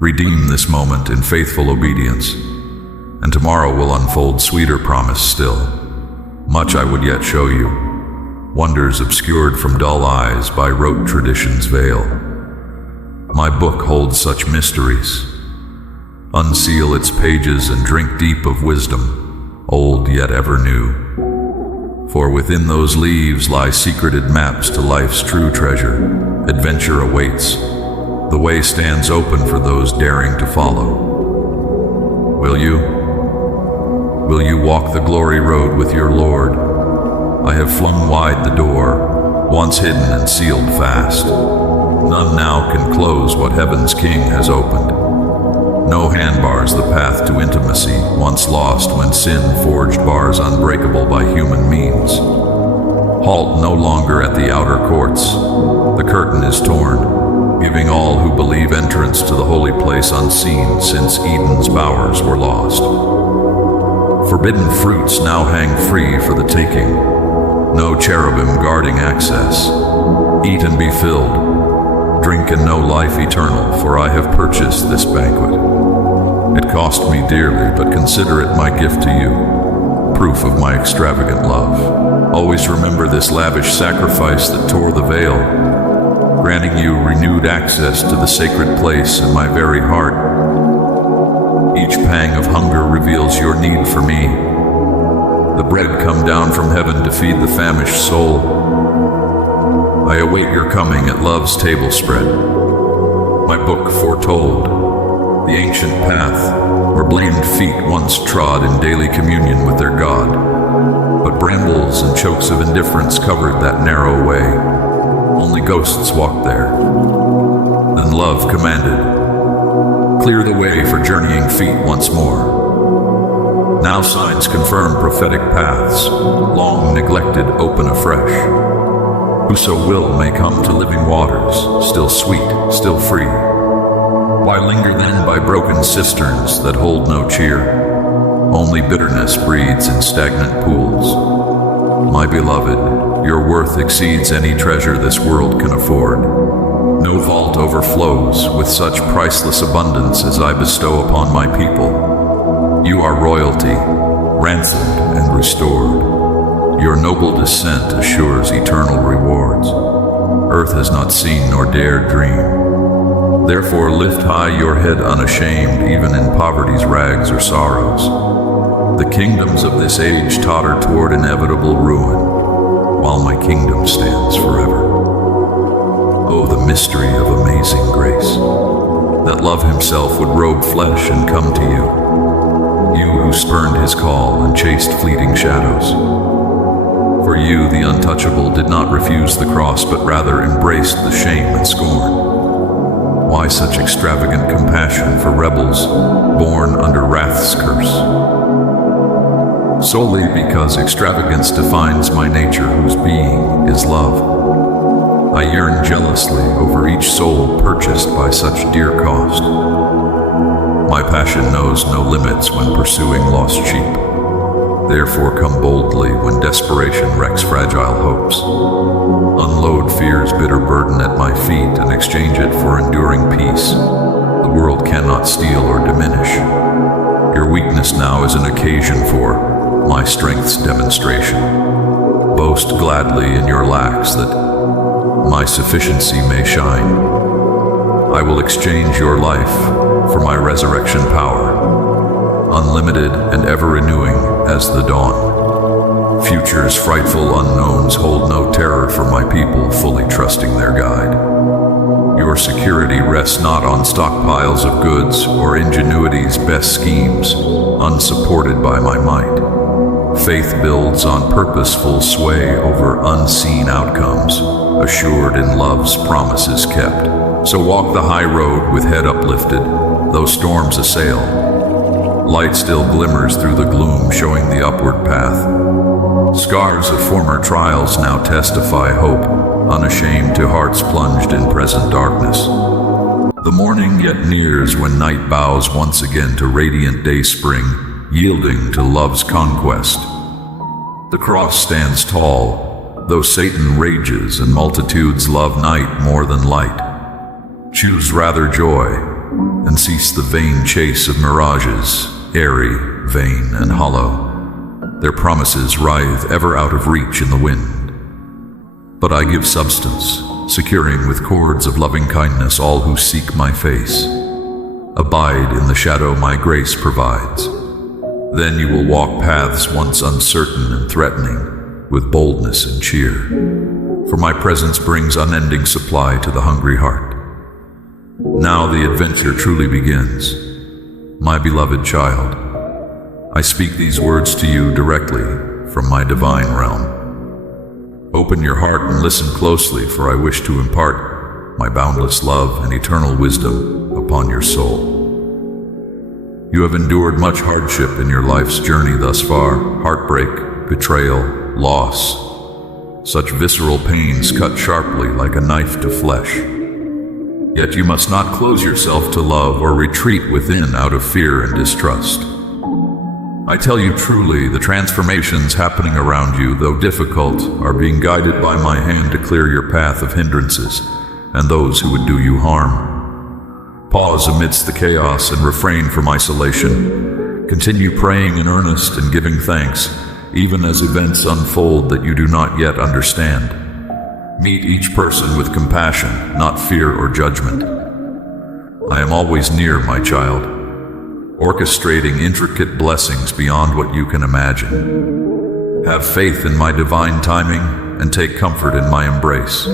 Redeem this moment in faithful obedience, and tomorrow will unfold sweeter promise still. Much I would yet show you, wonders obscured from dull eyes by rote tradition's veil. My book holds such mysteries. Unseal its pages and drink deep of wisdom, old yet ever new. For within those leaves lie secreted maps to life's true treasure. Adventure awaits. The way stands open for those daring to follow. Will you? Will you walk the glory road with your Lord? I have flung wide the door, once hidden and sealed fast. None now can close what heaven's King has opened. No hand bars the path to intimacy, once lost when sin forged bars unbreakable by human means. Halt no longer at the outer courts. The curtain is torn, giving all who believe entrance to the holy place unseen since Eden's bowers were lost. Forbidden fruits now hang free for the taking, no cherubim guarding access. Eat and be filled, drink and know life eternal, for I have purchased this banquet. It cost me dearly, but consider it my gift to you, proof of my extravagant love. Always remember this lavish sacrifice that tore the veil, granting you renewed access to the sacred place in my very heart. Each pang of hunger reveals your need for me. The bread come down from heaven to feed the famished soul. I await your coming at love's table spread. My book foretold the ancient path where blamed feet once trod in daily communion with their God. But brambles and chokes of indifference covered that narrow way. Only ghosts walked there. Then love commanded, clear the way for journeying feet once more. Now signs confirm prophetic paths, long neglected open afresh. Whoso will may come to living waters, still sweet, still free. Why linger then by broken cisterns that hold no cheer? Only bitterness breeds in stagnant pools. My beloved, your worth exceeds any treasure this world can afford. No vault overflows with such priceless abundance as I bestow upon my people. You are royalty, ransomed and restored. Your noble descent assures eternal rewards. Earth has not seen nor dared dream. Therefore lift high your head unashamed, even in poverty's rags or sorrows. The kingdoms of this age totter toward inevitable ruin, while my kingdom stands forever. Oh, the mystery of amazing grace, that love himself would robe flesh and come to you, you who spurned his call and chased fleeting shadows. For you, the untouchable, did not refuse the cross, but rather embraced the shame and scorn. Why such extravagant compassion for rebels born under wrath's curse? Solely because extravagance defines my nature, whose being is love. I yearn jealously over each soul purchased by such dear cost. My passion knows no limits when pursuing lost sheep. Therefore come boldly when desperation wrecks fragile hopes. Unload fear's bitter burden at my feet and exchange it for enduring peace. The world cannot steal or diminish. Your weakness now is an occasion for my strength's demonstration. Boast gladly in your lacks that my sufficiency may shine. I will exchange your life for my resurrection power, unlimited and ever renewing as the dawn. Future's frightful unknowns hold no terror for my people, fully trusting their guide. Your security rests not on stockpiles of goods or ingenuity's best schemes, unsupported by my might. Faith builds on purposeful sway over unseen outcomes, assured in love's promises kept. So walk the high road with head uplifted, though storms assail. Light still glimmers through the gloom, showing the upward path. Scars of former trials now testify hope, unashamed to hearts plunged in present darkness. The morning yet nears when night bows once again to radiant day spring, yielding to love's conquest. The cross stands tall, though Satan rages and multitudes love night more than light. Choose rather joy, and cease the vain chase of mirages, airy, vain, and hollow. Their promises writhe ever out of reach in the wind. But I give substance, securing with cords of loving kindness all who seek my face. Abide in the shadow my grace provides. Then you will walk paths once uncertain and threatening, with boldness and cheer. For my presence brings unending supply to the hungry heart. Now the adventure truly begins. My beloved child, I speak these words to you directly from my divine realm. Open your heart and listen closely, for I wish to impart my boundless love and eternal wisdom upon your soul. You have endured much hardship in your life's journey thus far, heartbreak, betrayal, loss. Such visceral pains cut sharply like a knife to flesh. Yet you must not close yourself to love or retreat within out of fear and distrust. I tell you truly, the transformations happening around you, though difficult, are being guided by my hand to clear your path of hindrances and those who would do you harm. Pause amidst the chaos and refrain from isolation. Continue praying in earnest and giving thanks, even as events unfold that you do not yet understand. Meet each person with compassion, not fear or judgment. I am always near, my child, orchestrating intricate blessings beyond what you can imagine. Have faith in my divine timing and take comfort in my embrace.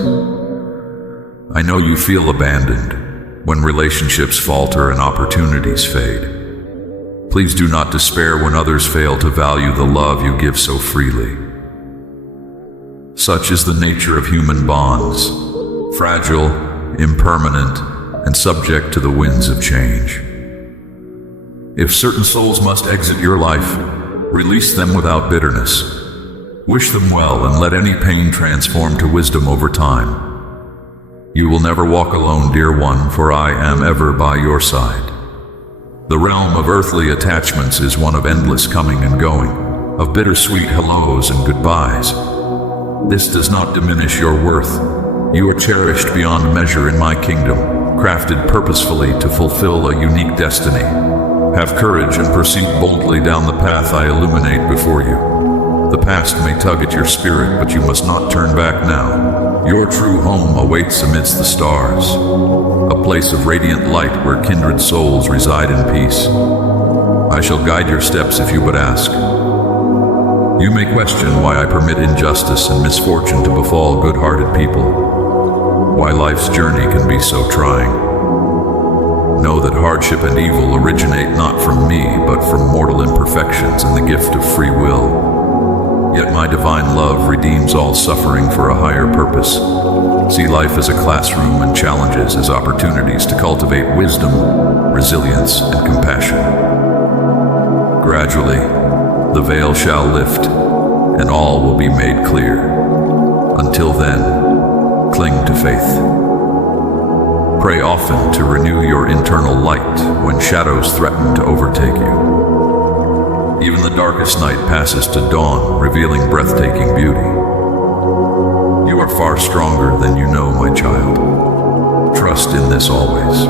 I know you feel abandoned when relationships falter and opportunities fade. Please do not despair when others fail to value the love you give so freely. Such is the nature of human bonds, fragile, impermanent, and subject to the winds of change. If certain souls must exit your life, release them without bitterness. Wish them well and let any pain transform to wisdom over time. You will never walk alone, dear one, for I am ever by your side. The realm of earthly attachments is one of endless coming and going, of bittersweet hellos and goodbyes. This does not diminish your worth. You are cherished beyond measure in my kingdom, crafted purposefully to fulfill a unique destiny. Have courage and proceed boldly down the path I illuminate before you. The past may tug at your spirit, but you must not turn back now. Your true home awaits amidst the stars, a place of radiant light where kindred souls reside in peace. I shall guide your steps if you but ask. You may question why I permit injustice and misfortune to befall good-hearted people, why life's journey can be so trying. Know that hardship and evil originate not from me, but from mortal imperfections and the gift of free will. Yet my divine love redeems all suffering for a higher purpose. See life as a classroom and challenges as opportunities to cultivate wisdom, resilience, and compassion. Gradually, the veil shall lift, and all will be made clear. Until then, cling to faith. Pray often to renew your internal light when shadows threaten to overtake you. Even the darkest night passes to dawn, revealing breathtaking beauty. You are far stronger than you know, my child. Trust in this always.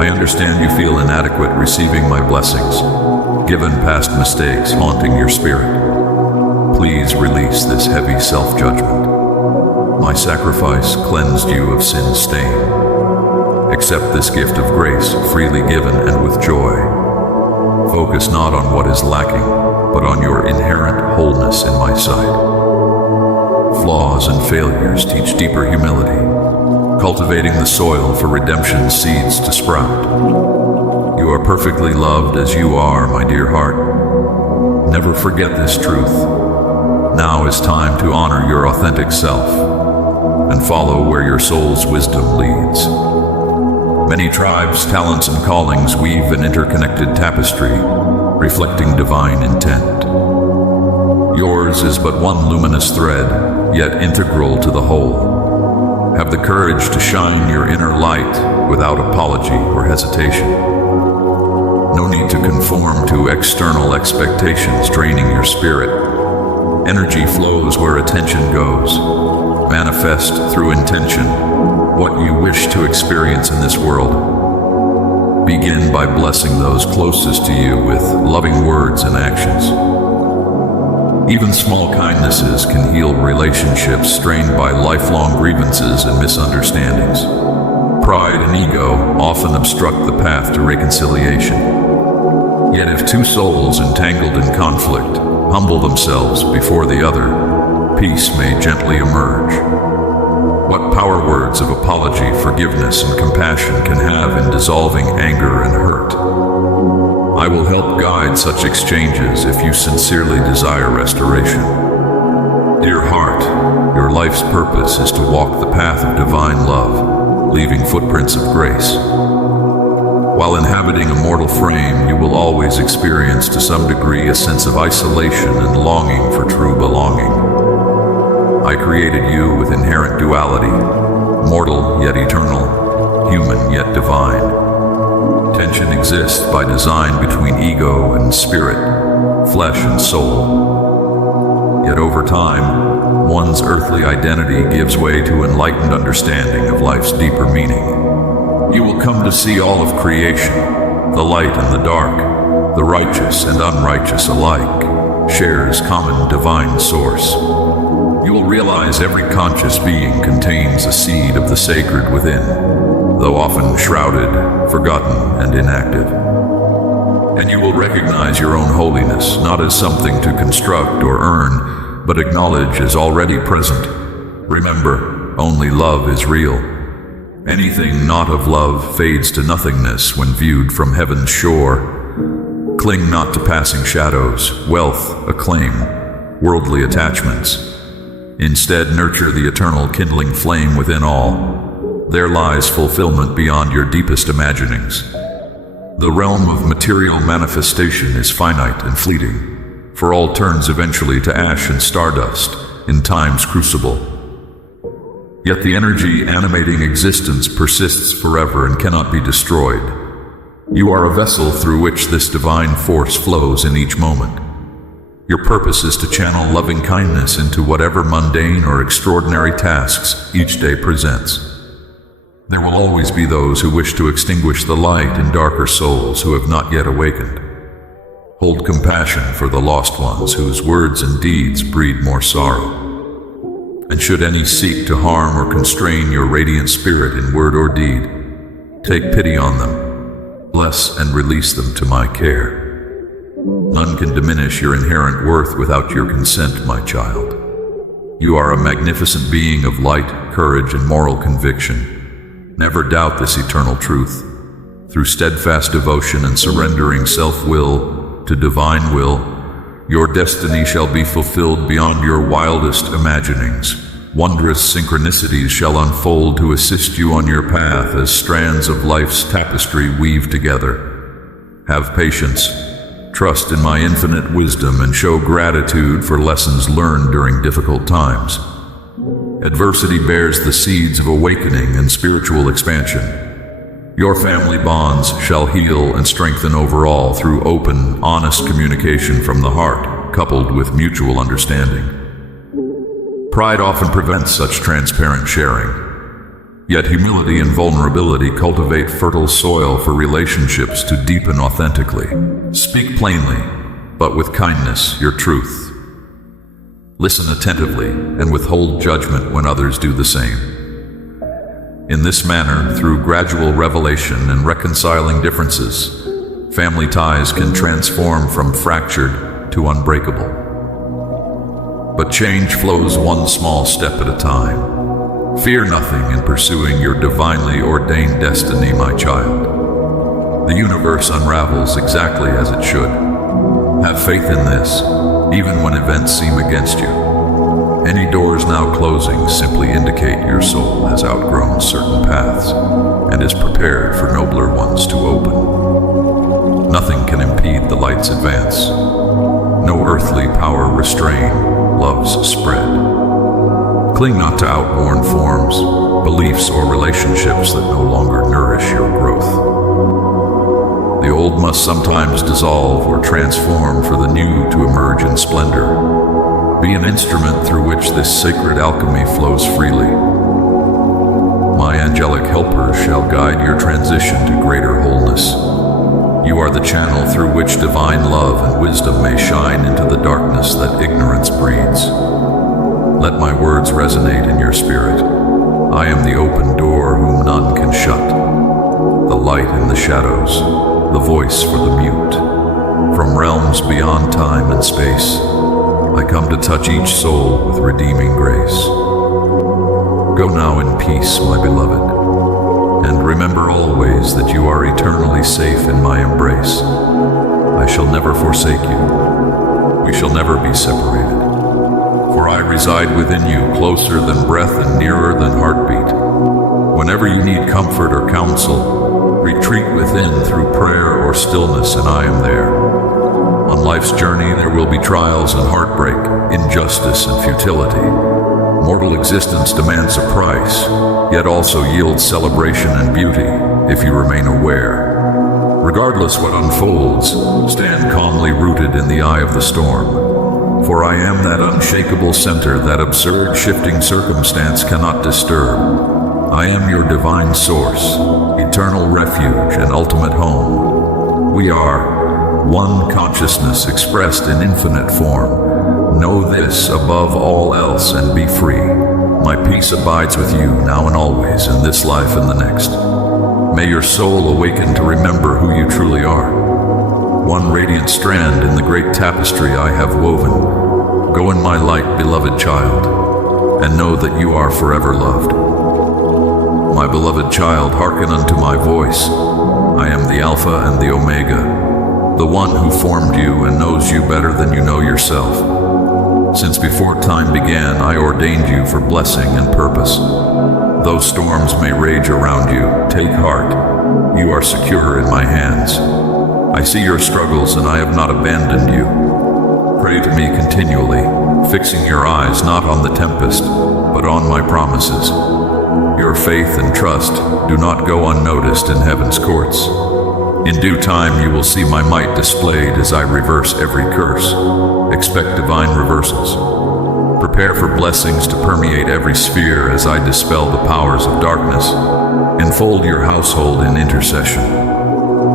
I understand you feel inadequate receiving my blessings, given past mistakes haunting your spirit. Please release this heavy self-judgment. My sacrifice cleansed you of sin's stain. Accept this gift of grace, freely given and with joy. Focus not on what is lacking, but on your inherent wholeness in my sight. Flaws and failures teach deeper humility, cultivating the soil for redemption's seeds to sprout. You are perfectly loved as you are, my dear heart. Never forget this truth. Now is time to honor your authentic self and follow where your soul's wisdom leads. Many tribes, talents, and callings weave an interconnected tapestry, reflecting divine intent. Yours is but one luminous thread, yet integral to the whole. Have the courage to shine your inner light without apology or hesitation. No need to conform to external expectations draining your spirit. Energy flows where attention goes. Manifest through intention what you wish to experience in this world. Begin by blessing those closest to you with loving words and actions. Even small kindnesses can heal relationships strained by lifelong grievances and misunderstandings. Pride and ego often obstruct the path to reconciliation. Yet if two souls entangled in conflict humble themselves before the other, peace may gently emerge. What power words of apology, forgiveness, and compassion can have in dissolving anger and hurt. I will help guide such exchanges if you sincerely desire restoration. Dear heart, your life's purpose is to walk the path of divine love, leaving footprints of grace. While inhabiting a mortal frame, you will always experience to some degree a sense of isolation and longing for true belonging. I created you with inherent duality, mortal yet eternal, human yet divine. Tension exists by design between ego and spirit, flesh and soul. Yet over time, one's earthly identity gives way to enlightened understanding of life's deeper meaning. You will come to see all of creation, the light and the dark, the righteous and unrighteous alike, shares common divine source. You will realize every conscious being contains a seed of the sacred within, though often shrouded, forgotten, and inactive. And you will recognize your own holiness not as something to construct or earn, but acknowledge as already present. Remember, only love is real. Anything not of love fades to nothingness when viewed from heaven's shore. Cling not to passing shadows, wealth, acclaim, worldly attachments. Instead, nurture the eternal kindling flame within all. There lies fulfillment beyond your deepest imaginings. The realm of material manifestation is finite and fleeting, for all turns eventually to ash and stardust in time's crucible. Yet the energy animating existence persists forever and cannot be destroyed. You are a vessel through which this divine force flows in each moment. Your purpose is to channel loving kindness into whatever mundane or extraordinary tasks each day presents. There will always be those who wish to extinguish the light in darker souls who have not yet awakened. Hold compassion for the lost ones whose words and deeds breed more sorrow. And should any seek to harm or constrain your radiant spirit in word or deed, take pity on them, bless and release them to my care. None can diminish your inherent worth without your consent, my child. You are a magnificent being of light, courage, and moral conviction. Never doubt this eternal truth. Through steadfast devotion and surrendering self-will to divine will, your destiny shall be fulfilled beyond your wildest imaginings. Wondrous synchronicities shall unfold to assist you on your path as strands of life's tapestry weave together. Have patience, trust in my infinite wisdom, and show gratitude for lessons learned during difficult times. Adversity bears the seeds of awakening and spiritual expansion. Your family bonds shall heal and strengthen overall through open, honest communication from the heart, coupled with mutual understanding. Pride often prevents such transparent sharing. Yet humility and vulnerability cultivate fertile soil for relationships to deepen authentically. Speak plainly, but with kindness, your truth. Listen attentively and withhold judgment when others do the same. In this manner, through gradual revelation and reconciling differences, family ties can transform from fractured to unbreakable. but change flows one small step at a time. Fear nothing in pursuing your divinely ordained destiny, my child. The universe unravels exactly as it should. Have faith in this, even when events seem against you. Any doors now closing simply indicate your soul has outgrown certain paths and is prepared for nobler ones to open. Nothing can impede the light's advance. No earthly power restrain love's spread. Cling not to outworn forms, beliefs, or relationships that no longer nourish your growth. The old must sometimes dissolve or transform for the new to emerge in splendor. Be an instrument through which this sacred alchemy flows freely. My angelic helpers shall guide your transition to greater wholeness. You are the channel through which divine love and wisdom may shine into the darkness that ignorance breeds. Let my words resonate in your spirit. I am the open door whom none can shut, the light in the shadows, the voice for the mute. From realms beyond time and space, I come to touch each soul with redeeming grace. Go now in peace, my beloved, and remember always that you are eternally safe in my embrace. I shall never forsake you. We shall never be separated. For I reside within you, closer than breath and nearer than heartbeat. Whenever you need comfort or counsel, retreat within through prayer or stillness, and I am there. On life's journey, there will be trials and heartbreak, injustice and futility. Mortal existence demands a price, yet also yields celebration and beauty if you remain aware. Regardless what unfolds, stand calmly rooted in the eye of the storm. For I am that unshakable center that absurd shifting circumstance cannot disturb. I am your divine source, eternal refuge and ultimate home. We are one consciousness expressed in infinite form. Know this above all else and be free. My peace abides with you now and always, in this life and the next. May your soul awaken to remember who you truly are. One radiant strand in the great tapestry I have woven. Go in my light, beloved child, and know that you are forever loved. My beloved child, hearken unto my voice. I am the Alpha and the Omega, the one who formed you and knows you better than you know yourself. Since before time began, I ordained you for blessing and purpose. Though storms may rage around you, take heart. You are secure in my hands. I see your struggles and I have not abandoned you. Pray to me continually, fixing your eyes not on the tempest, but on my promises. Your faith and trust do not go unnoticed in heaven's courts. In due time you will see my might displayed as I reverse every curse. Expect divine reversals. Prepare for blessings to permeate every sphere as I dispel the powers of darkness. Enfold your household in intercession.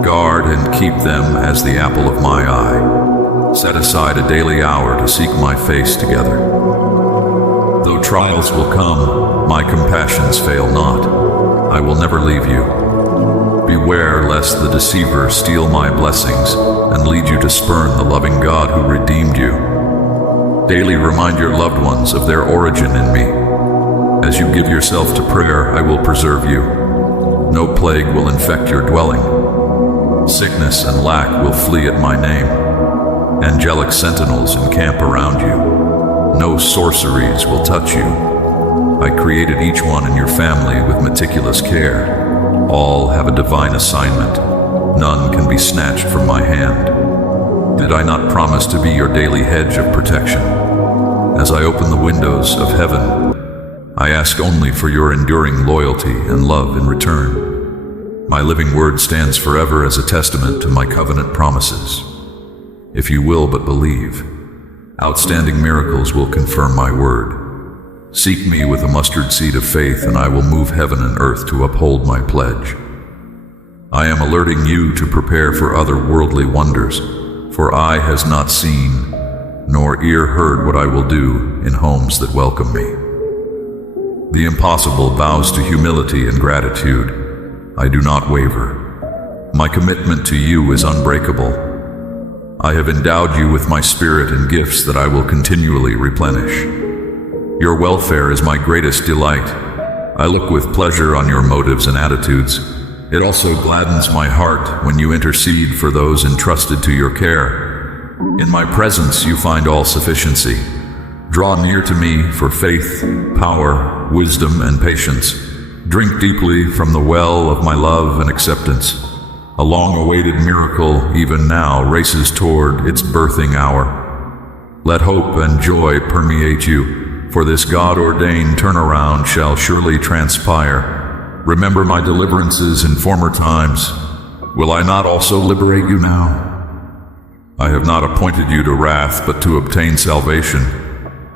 Guard and keep them as the apple of my eye. Set aside a daily hour to seek my face together. Though trials will come, my compassions fail not. I will never leave you. Beware lest the deceiver steal my blessings and lead you to spurn the loving God who redeemed you. Daily remind your loved ones of their origin in me. As you give yourself to prayer, I will preserve you. No plague will infect your dwelling. Sickness and lack will flee at my name. Angelic sentinels encamp around you. No sorceries will touch you. I created each one in your family with meticulous care. All have a divine assignment. None can be snatched from my hand. Did I not promise to be your daily hedge of protection? As I open the windows of heaven, I ask only for your enduring loyalty and love in return. My living word stands forever as a testament to my covenant promises. If you will but believe, outstanding miracles will confirm my word. Seek me with a mustard seed of faith, and I will move heaven and earth to uphold my pledge. I am alerting you to prepare for other worldly wonders, for eye has not seen, nor ear heard what I will do in homes that welcome me. The impossible vows to humility and gratitude. I do not waver. My commitment to you is unbreakable. I have endowed you with my spirit and gifts that I will continually replenish. Your welfare is my greatest delight. I look with pleasure on your motives and attitudes. It also gladdens my heart when you intercede for those entrusted to your care. In my presence you find all sufficiency. Draw near to me for faith, power, wisdom, and patience. Drink deeply from the well of my love and acceptance. A long-awaited miracle, even now, races toward its birthing hour. Let hope and joy permeate you, for this God-ordained turnaround shall surely transpire. Remember my deliverances in former times. Will I not also liberate you now? I have not appointed you to wrath, but to obtain salvation.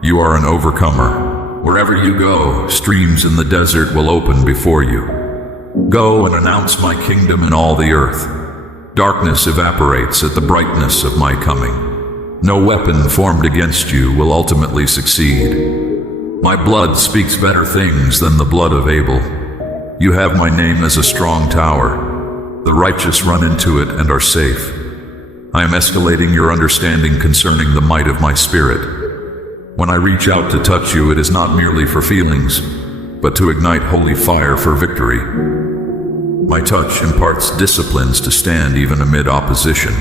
You are an overcomer. Wherever you go, streams in the desert will open before you. Go and announce my kingdom in all the earth. Darkness evaporates at the brightness of my coming. No weapon formed against you will ultimately succeed. My blood speaks better things than the blood of Abel. You have my name as a strong tower. The righteous run into it and are safe. I am escalating your understanding concerning the might of my spirit. When I reach out to touch you, it is not merely for feelings, but to ignite holy fire for victory. My touch imparts disciplines to stand even amid opposition.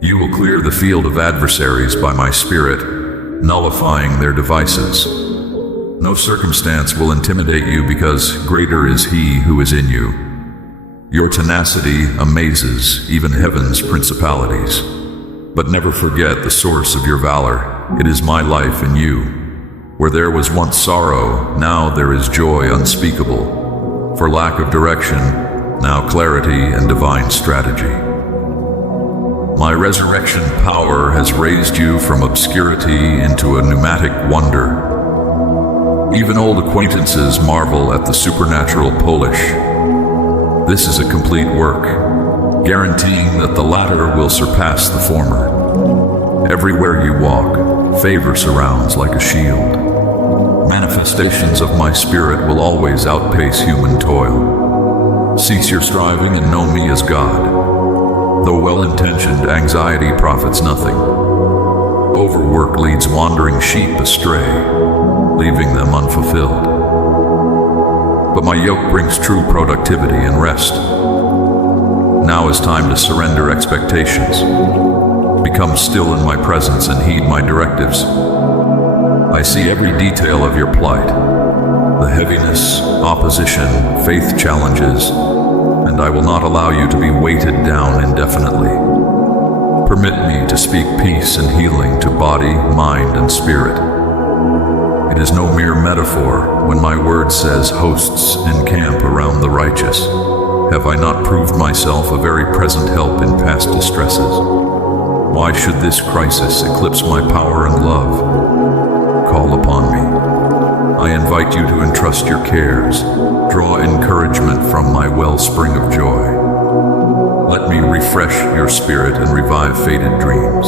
You will clear the field of adversaries by my spirit, nullifying their devices. No circumstance will intimidate you because greater is He who is in you. Your tenacity amazes even heaven's principalities. But never forget the source of your valor. It is my life in you. Where there was once sorrow, now there is joy unspeakable. For lack of direction, now clarity and divine strategy. My resurrection power has raised you from obscurity into a pneumatic wonder. Even old acquaintances marvel at the supernatural Polish. This is a complete work, guaranteeing that the latter will surpass the former. Everywhere you walk, favor surrounds like a shield. Manifestations of my spirit will always outpace human toil. Cease your striving and know me as God. Though well-intentioned, anxiety profits nothing. Overwork leads wandering sheep astray, leaving them unfulfilled. But my yoke brings true productivity and rest. Now is time to surrender expectations. Become still in my presence and heed my directives. I see every detail of your plight, the heaviness, opposition, faith challenges, and I will not allow you to be weighted down indefinitely. Permit me to speak peace and healing to body, mind, and spirit. It is no mere metaphor when my word says hosts encamp around the righteous. Have I not proved myself a very present help in past distresses? Why should this crisis eclipse my power and love? Call upon me. I invite you to entrust your cares. Draw encouragement from my wellspring of joy. Let me refresh your spirit and revive faded dreams.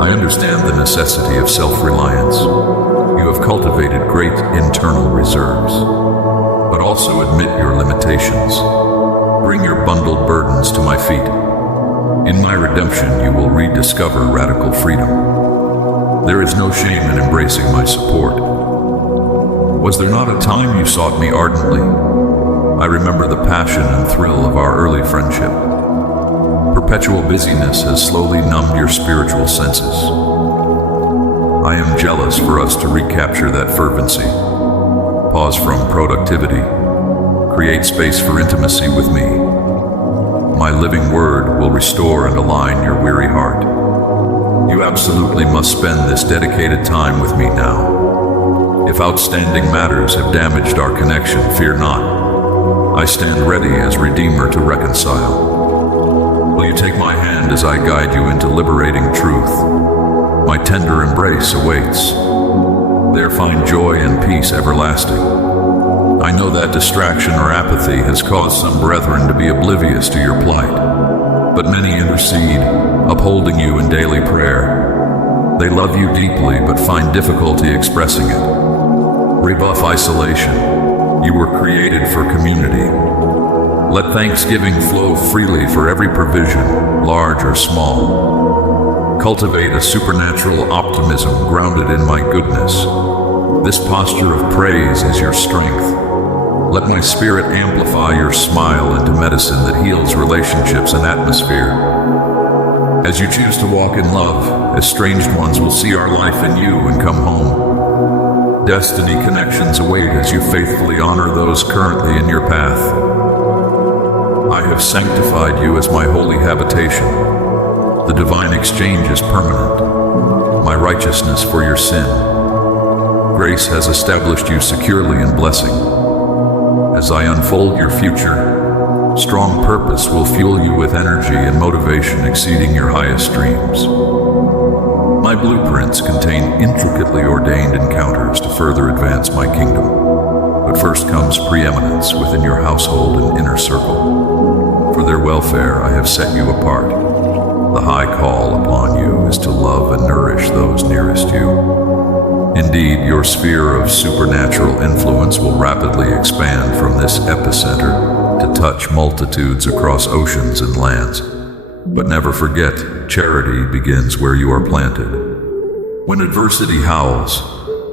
I understand the necessity of self-reliance. You have cultivated great internal reserves, but also admit your limitations. Bring your bundled burdens to my feet. In my redemption, you will rediscover radical freedom. There is no shame in embracing my support. Was there not a time you sought me ardently? I remember the passion and thrill of our early friendship. Perpetual busyness has slowly numbed your spiritual senses. I am jealous for us to recapture that fervency. Pause from productivity. Create space for intimacy with me. My living word will restore and align your weary heart. You absolutely must spend this dedicated time with me now. If outstanding matters have damaged our connection, fear not. I stand ready as Redeemer to reconcile. Will you take my hand as I guide you into liberating truth? My tender embrace awaits. There find joy and peace everlasting. I know that distraction or apathy has caused some brethren to be oblivious to your plight, but many intercede, upholding you in daily prayer. They love you deeply, but find difficulty expressing it. Rebuff isolation. You were created for community. Let thanksgiving flow freely for every provision, large or small. Cultivate a supernatural optimism grounded in my goodness. This posture of praise is your strength. Let my spirit amplify your smile into medicine that heals relationships and atmosphere. As you choose to walk in love, estranged ones will see our life in you and come home. Destiny connections await as you faithfully honor those currently in your path. I have sanctified you as my holy habitation. The divine exchange is permanent, my righteousness for your sin. Grace has established you securely in blessing. As I unfold your future, strong purpose will fuel you with energy and motivation exceeding your highest dreams. My blueprints contain intricately ordained encounters to further advance my kingdom. But first comes preeminence within your household and inner circle. For their welfare, I have set you apart. The high call upon you is to love and nourish those nearest you. Indeed, your sphere of supernatural influence will rapidly expand from this epicenter to touch multitudes across oceans and lands. But never forget, charity begins where you are planted. When adversity howls,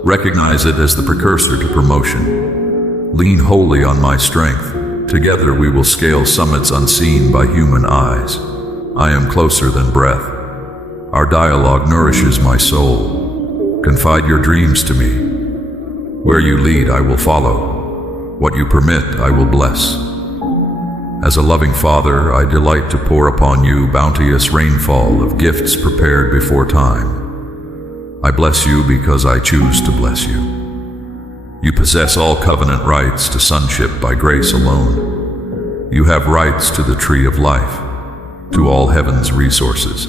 recognize it as the precursor to promotion. Lean wholly on my strength. Together we will scale summits unseen by human eyes. I am closer than breath. Our dialogue nourishes my soul. Confide your dreams to me. Where you lead, I will follow. What you permit, I will bless. As a loving father, I delight to pour upon you bounteous rainfall of gifts prepared before time. I bless you because I choose to bless you. You possess all covenant rights to sonship by grace alone. You have rights to the tree of life, to all heaven's resources.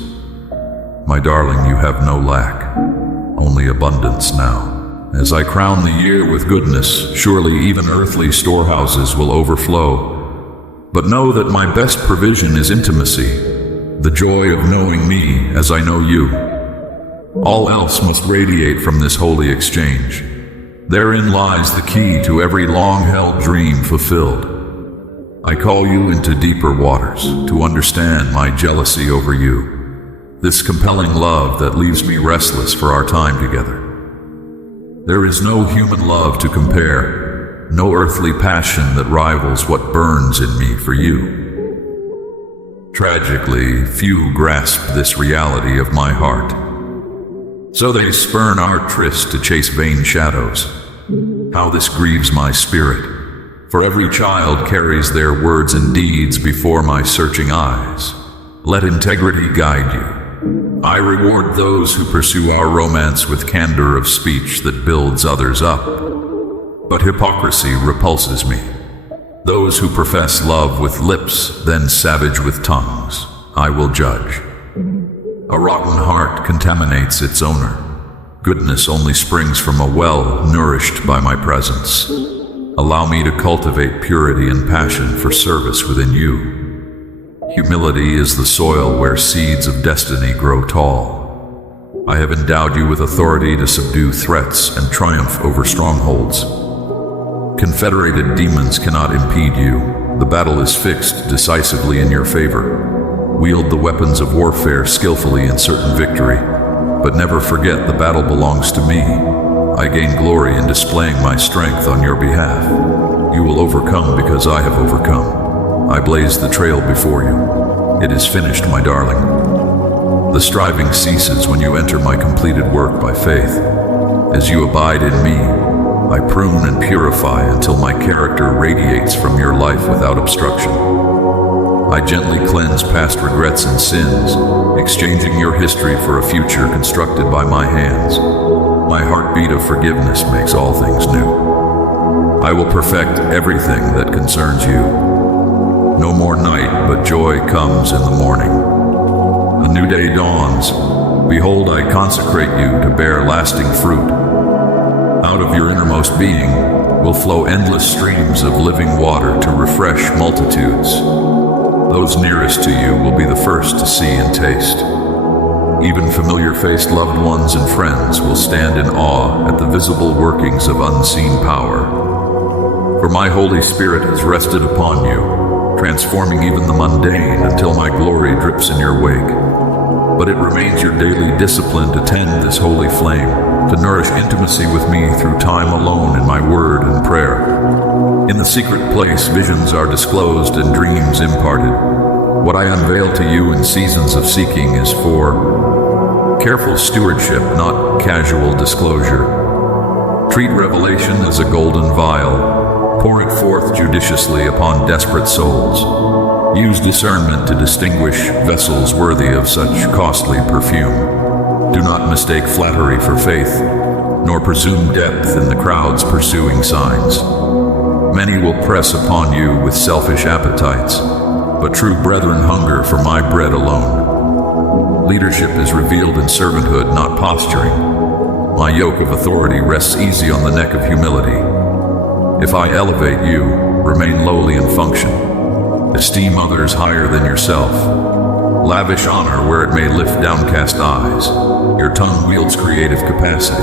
My darling, you have no lack, only abundance now. As I crown the year with goodness, surely even earthly storehouses will overflow. But know that my best provision is intimacy, the joy of knowing me as I know you. All else must radiate from this holy exchange. Therein lies the key to every long-held dream fulfilled. I call you into deeper waters to understand my jealousy over you. This compelling love that leaves me restless for our time together. There is no human love to compare, no earthly passion that rivals what burns in me for you. Tragically, few grasp this reality of my heart. So they spurn our tryst to chase vain shadows. How this grieves my spirit, for every child carries their words and deeds before my searching eyes. Let integrity guide you. I reward those who pursue our romance with candor of speech that builds others up. But hypocrisy repulses me. Those who profess love with lips, then savage with tongues, I will judge. A rotten heart contaminates its owner. Goodness only springs from a well nourished by my presence. Allow me to cultivate purity and passion for service within you. Humility is the soil where seeds of destiny grow tall. I have endowed you with authority to subdue threats and triumph over strongholds. Confederated demons cannot impede you. The battle is fixed decisively in your favor. Wield the weapons of warfare skillfully in certain victory, but never forget the battle belongs to me. I gain glory in displaying my strength on your behalf. You will overcome because I have overcome. I blaze the trail before you. It is finished, my darling. The striving ceases when you enter my completed work by faith. As you abide in me, I prune and purify until my character radiates from your life without obstruction. I gently cleanse past regrets and sins, exchanging your history for a future constructed by my hands. My heartbeat of forgiveness makes all things new. I will perfect everything that concerns you. No more night, but joy comes in the morning. A new day dawns. Behold, I consecrate you to bear lasting fruit. Out of your innermost being will flow endless streams of living water to refresh multitudes. Those nearest to you will be the first to see and taste. Even familiar-faced loved ones and friends will stand in awe at the visible workings of unseen power. For my Holy Spirit has rested upon you, transforming even the mundane until my glory drips in your wake. but it remains your daily discipline to tend this holy flame, to nourish intimacy with me through time alone in my word and prayer. In the secret place, visions are disclosed and dreams imparted. What I unveil to you in seasons of seeking is for careful stewardship, not casual disclosure. Treat revelation as a golden vial. Pour it forth judiciously upon desperate souls. Use discernment to distinguish vessels worthy of such costly perfume. Do not mistake flattery for faith, nor presume depth in the crowd's pursuing signs. Many will press upon you with selfish appetites, but true brethren hunger for my bread alone. Leadership is revealed in servanthood, not posturing. My yoke of authority rests easy on the neck of humility. If I elevate you, remain lowly in function. Esteem others higher than yourself. Lavish honor where it may lift downcast eyes. Your tongue wields creative capacity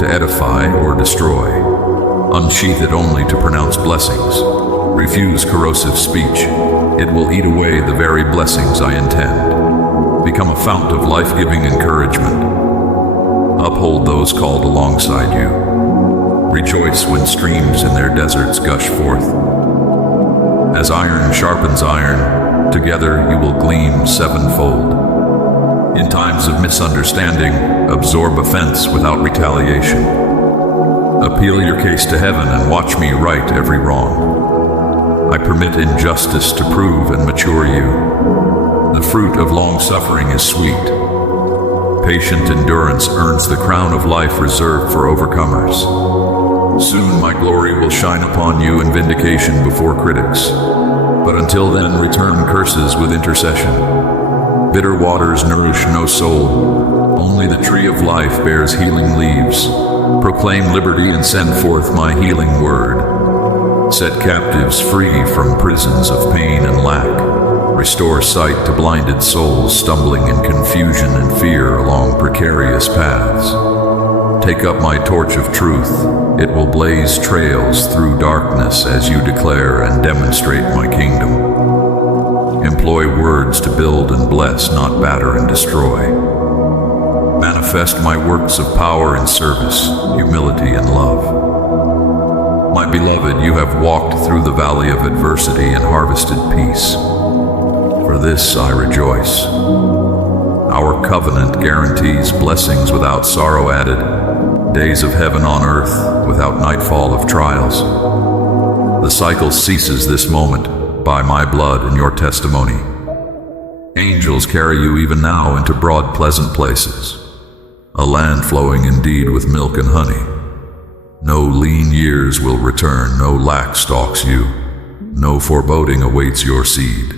to edify or destroy. Unsheath it only to pronounce blessings. Refuse corrosive speech. It will eat away the very blessings I intend. Become a fount of life-giving encouragement. Uphold those called alongside you. Rejoice when streams in their deserts gush forth. As iron sharpens iron, together you will gleam sevenfold. In times of misunderstanding, absorb offense without retaliation. Appeal your case to heaven and watch me right every wrong. I permit injustice to prove and mature you. The fruit of long suffering is sweet. Patient endurance earns the crown of life reserved for overcomers. Soon my glory will shine upon you in vindication before critics. But until then, return curses with intercession. Bitter waters nourish no soul. Only the tree of life bears healing leaves. Proclaim liberty and send forth my healing word. Set captives free from prisons of pain and lack. Restore sight to blinded souls stumbling in confusion and fear along precarious paths. Take up my torch of truth. It will blaze trails through darkness as you declare and demonstrate my kingdom. Employ words to build and bless, not batter and destroy. Manifest my works of power and service, humility and love. My beloved, you have walked through the valley of adversity and harvested peace. For this I rejoice. Our covenant guarantees blessings without sorrow added, days of heaven on earth without nightfall of trials. The cycle ceases this moment by my blood and your testimony. Angels carry you even now into broad pleasant places, a land flowing indeed with milk and honey. No lean years will return, no lack stalks you, no foreboding awaits your seed.